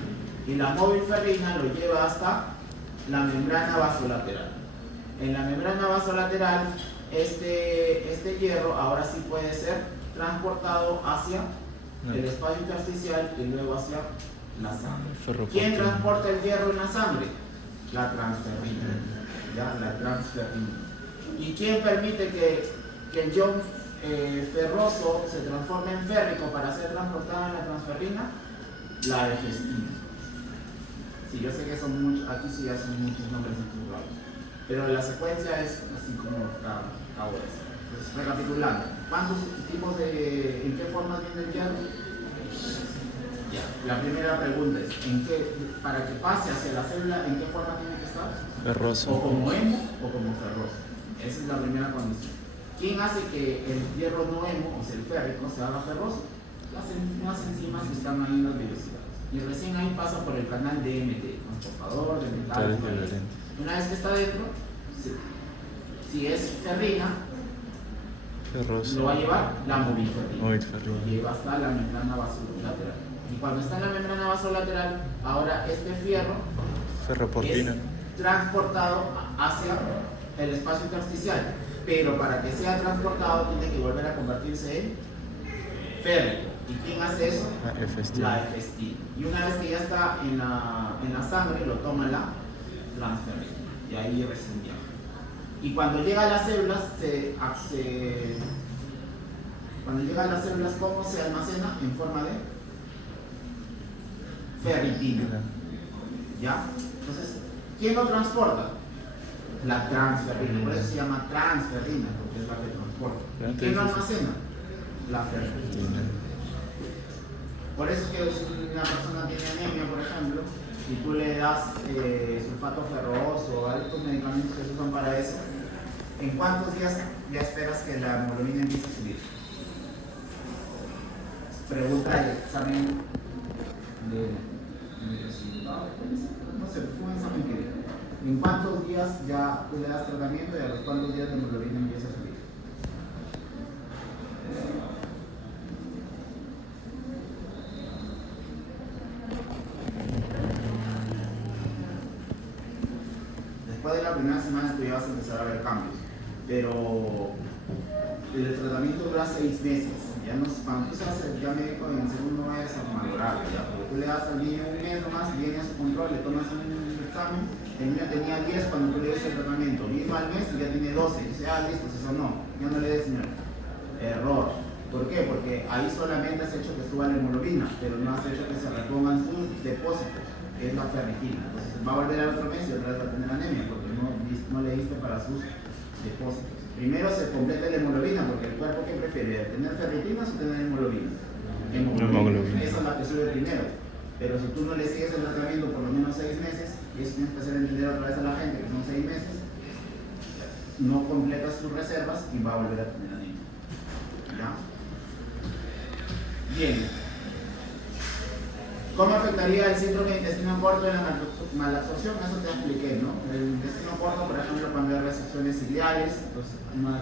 Y la movilferrina lo lleva hasta la membrana vasolateral. En la membrana vasolateral, este hierro ahora sí puede ser transportado hacia el espacio intersticial y luego hacia la sangre. Ferroportina. ¿Quién transporta el hierro en la sangre? La transferrina. ¿Ya? La transferrina. ¿Y quién permite que el ion ferroso se transforme en férrico para ser transportado en la transferrina? La efestina. Sí, yo sé que son muchos, aquí sí ya son muchos nombres estructurados, pero la secuencia es así como acabo de decir. Entonces, recapitulando, ¿cuántos tipos de, en qué forma viene el hierro? Ya, la primera pregunta es, para que pase hacia la célula, ¿en qué forma tiene que estar? Ferroso. O como hemo o como ferroso. Esa es la primera condición. ¿Quién hace que el hierro no hemo, o sea el férrico, se haga ferroso? Las enzimas que están ahí en las velocidades. Y recién ahí pasa por el canal DMT, transportador de metales. Una vez que está dentro, si es ferrina, Ferroso. lo va a llevar la movilferrina. Movilferrina. Lo lleva hasta la membrana vasolateral. Y cuando está en la membrana vasolateral, ahora este fierro Ferroportina. es transportado hacia el espacio intersticial. Pero para que sea transportado tiene que volver a convertirse en férrico. ¿Y quién hace eso? La efestina. La efestina. Y una vez que ya está en la sangre, lo toma la transferrina. Y ahí recién viaja. Y cuando llega a las células, cuando llega a las células, ¿cómo se almacena? En forma de ferritina. ¿Ya? Entonces, ¿quién lo transporta? La transferrina. Por eso se llama transferrina, porque es la que transporta. ¿Y quién lo almacena? La ferritina. Por eso es que si una persona tiene anemia, por ejemplo, y tú le das sulfato ferroso o estos medicamentos que se usan para eso, ¿en cuántos días ya esperas que la hemoglobina empiece a subir? Pregunta el examen no sé, fue un examen que dio. ¿En cuántos días ya tú le das tratamiento y a los cuántos días la hemoglobina empieza a subir? Después de la primera semana tú ya vas a empezar a ver cambios, pero el tratamiento dura 6 meses. Ya cuando tú seas ya médico en el segundo mes a valorarlo, ya, porque tú le das al niño un mes nomás, viene a su control, le tomas un examen, el niño tenía 10 cuando tú le des el tratamiento, vino al mes y ya tiene 12, y dice, listo, eso no, ya no le des, señor. Error. ¿Por qué? Porque ahí solamente has hecho que suba la hemoglobina, pero no has hecho que se repongan sus depósitos, que es la ferritina. Entonces va a volver al otro mes y otra vez va a tener anemia, porque no le diste para sus depósitos. Primero se completa la hemoglobina, porque el cuerpo que prefiere, tener ferritinas o tener hemoglobina. Hemoglobina. Esa es la que sube primero. Pero si tú no le sigues el tratamiento por lo menos 6 meses, y eso tienes que hacer entender otra vez a la gente que son 6 meses, no completas tus reservas y va a volver a tener anemia. ¿Ya? Bien. ¿Cómo afectaría el síndrome de intestino corto en la malabsorción? Eso te expliqué, ¿no? El intestino corto, por ejemplo, cuando hay recepciones ciliares, entonces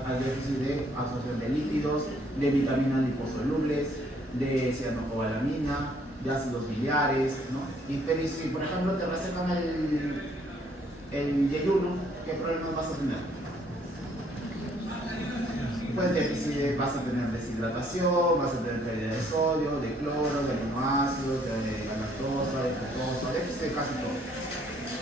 hay déficit de absorción de lípidos, de vitaminas liposolubles, de cianocobalamina, de ácidos biliares, ¿no? Pero si, por ejemplo, te recetan el yeyuno, ¿qué problemas vas a tener? Pues déficit, vas a tener deshidratación, vas a tener pérdida de sodio, de cloro, de aminoácidos, de galactosa, de fructosa, déficit de casi todo.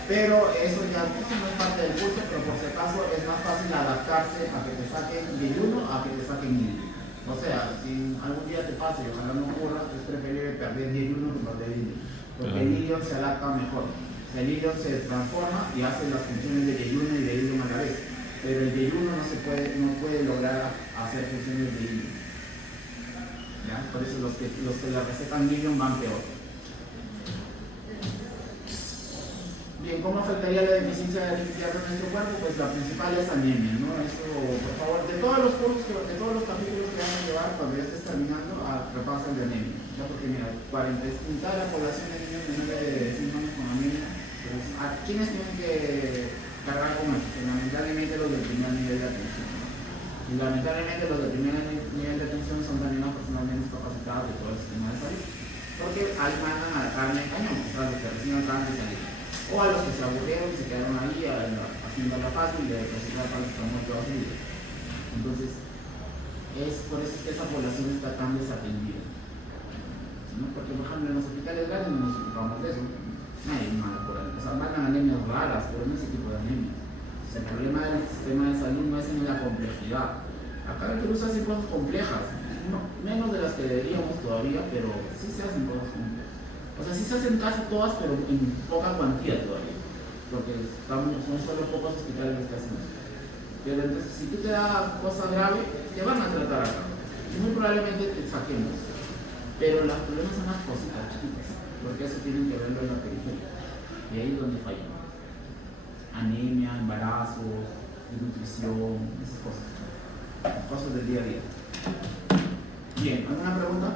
Pero eso no es parte del curso, pero por si acaso es más fácil adaptarse a que te saquen yeyuno a que te saquen ilio. O sea, si algún día te pasa y ojalá no ocurra, es preferible perder yeyuno que perder ilio. Porque el ilio se adapta mejor. El ilio se transforma y hace las funciones de yeyuno y de ilio a la vez. Pero el yeyuno no puede lograr hacer funciones de ilio. ¿Ya? Por eso los que la recetan ilio van peor. Bien, ¿cómo afectaría la deficiencia de hierro en nuestro cuerpo? Pues la principal es anemia, ¿no? Eso, por favor, de todos los cursos, de todos los capítulos que van a llevar cuando ya estés terminando, repasan de anemia. ¿Ya? Porque mira, mitad de la población de niños menores de 5 años con anemia, pues, ¿a quiénes tienen que cargar con esto? Pues, lamentablemente los del primer nivel de atención. Y lamentablemente los del primer nivel de atención son también las personas menos capacitadas de todo el sistema de salud. Porque ahí mandan a la carne de cañón, o sea, los que recién acaban de salir. O a los que se aburrieron y se quedaron ahí haciendo la fácil de depositar paracetamol toda su vida. Entonces, es por eso que esa población está tan desatendida. ¿Sí? ¿no? Porque, por ejemplo, en los hospitales grandes no nos ocupamos de eso. Nadie mala por ahí. O sea, mandan anemias raras, pero no ese tipo de anemias. O sea, el problema del sistema de salud no es en la complejidad. Acá en el Perú se hacen cosas complejas, no, menos de las que deberíamos todavía, pero sí se hacen cosas complejas. O sea, sí se hacen casi todas, pero en poca cuantía todavía. Porque son solo pocos hospitales los que hacen eso. Pero entonces, si tú te da cosa grave, te van a tratar acá. Y muy probablemente te saquemos. Pero los problemas son las cositas chiquitas, porque eso tienen que verlo en la periferia. Y ahí es donde fallamos. Anemia, embarazos, desnutrición, esas cosas. Cosas del día a día. Bien, ¿alguna pregunta?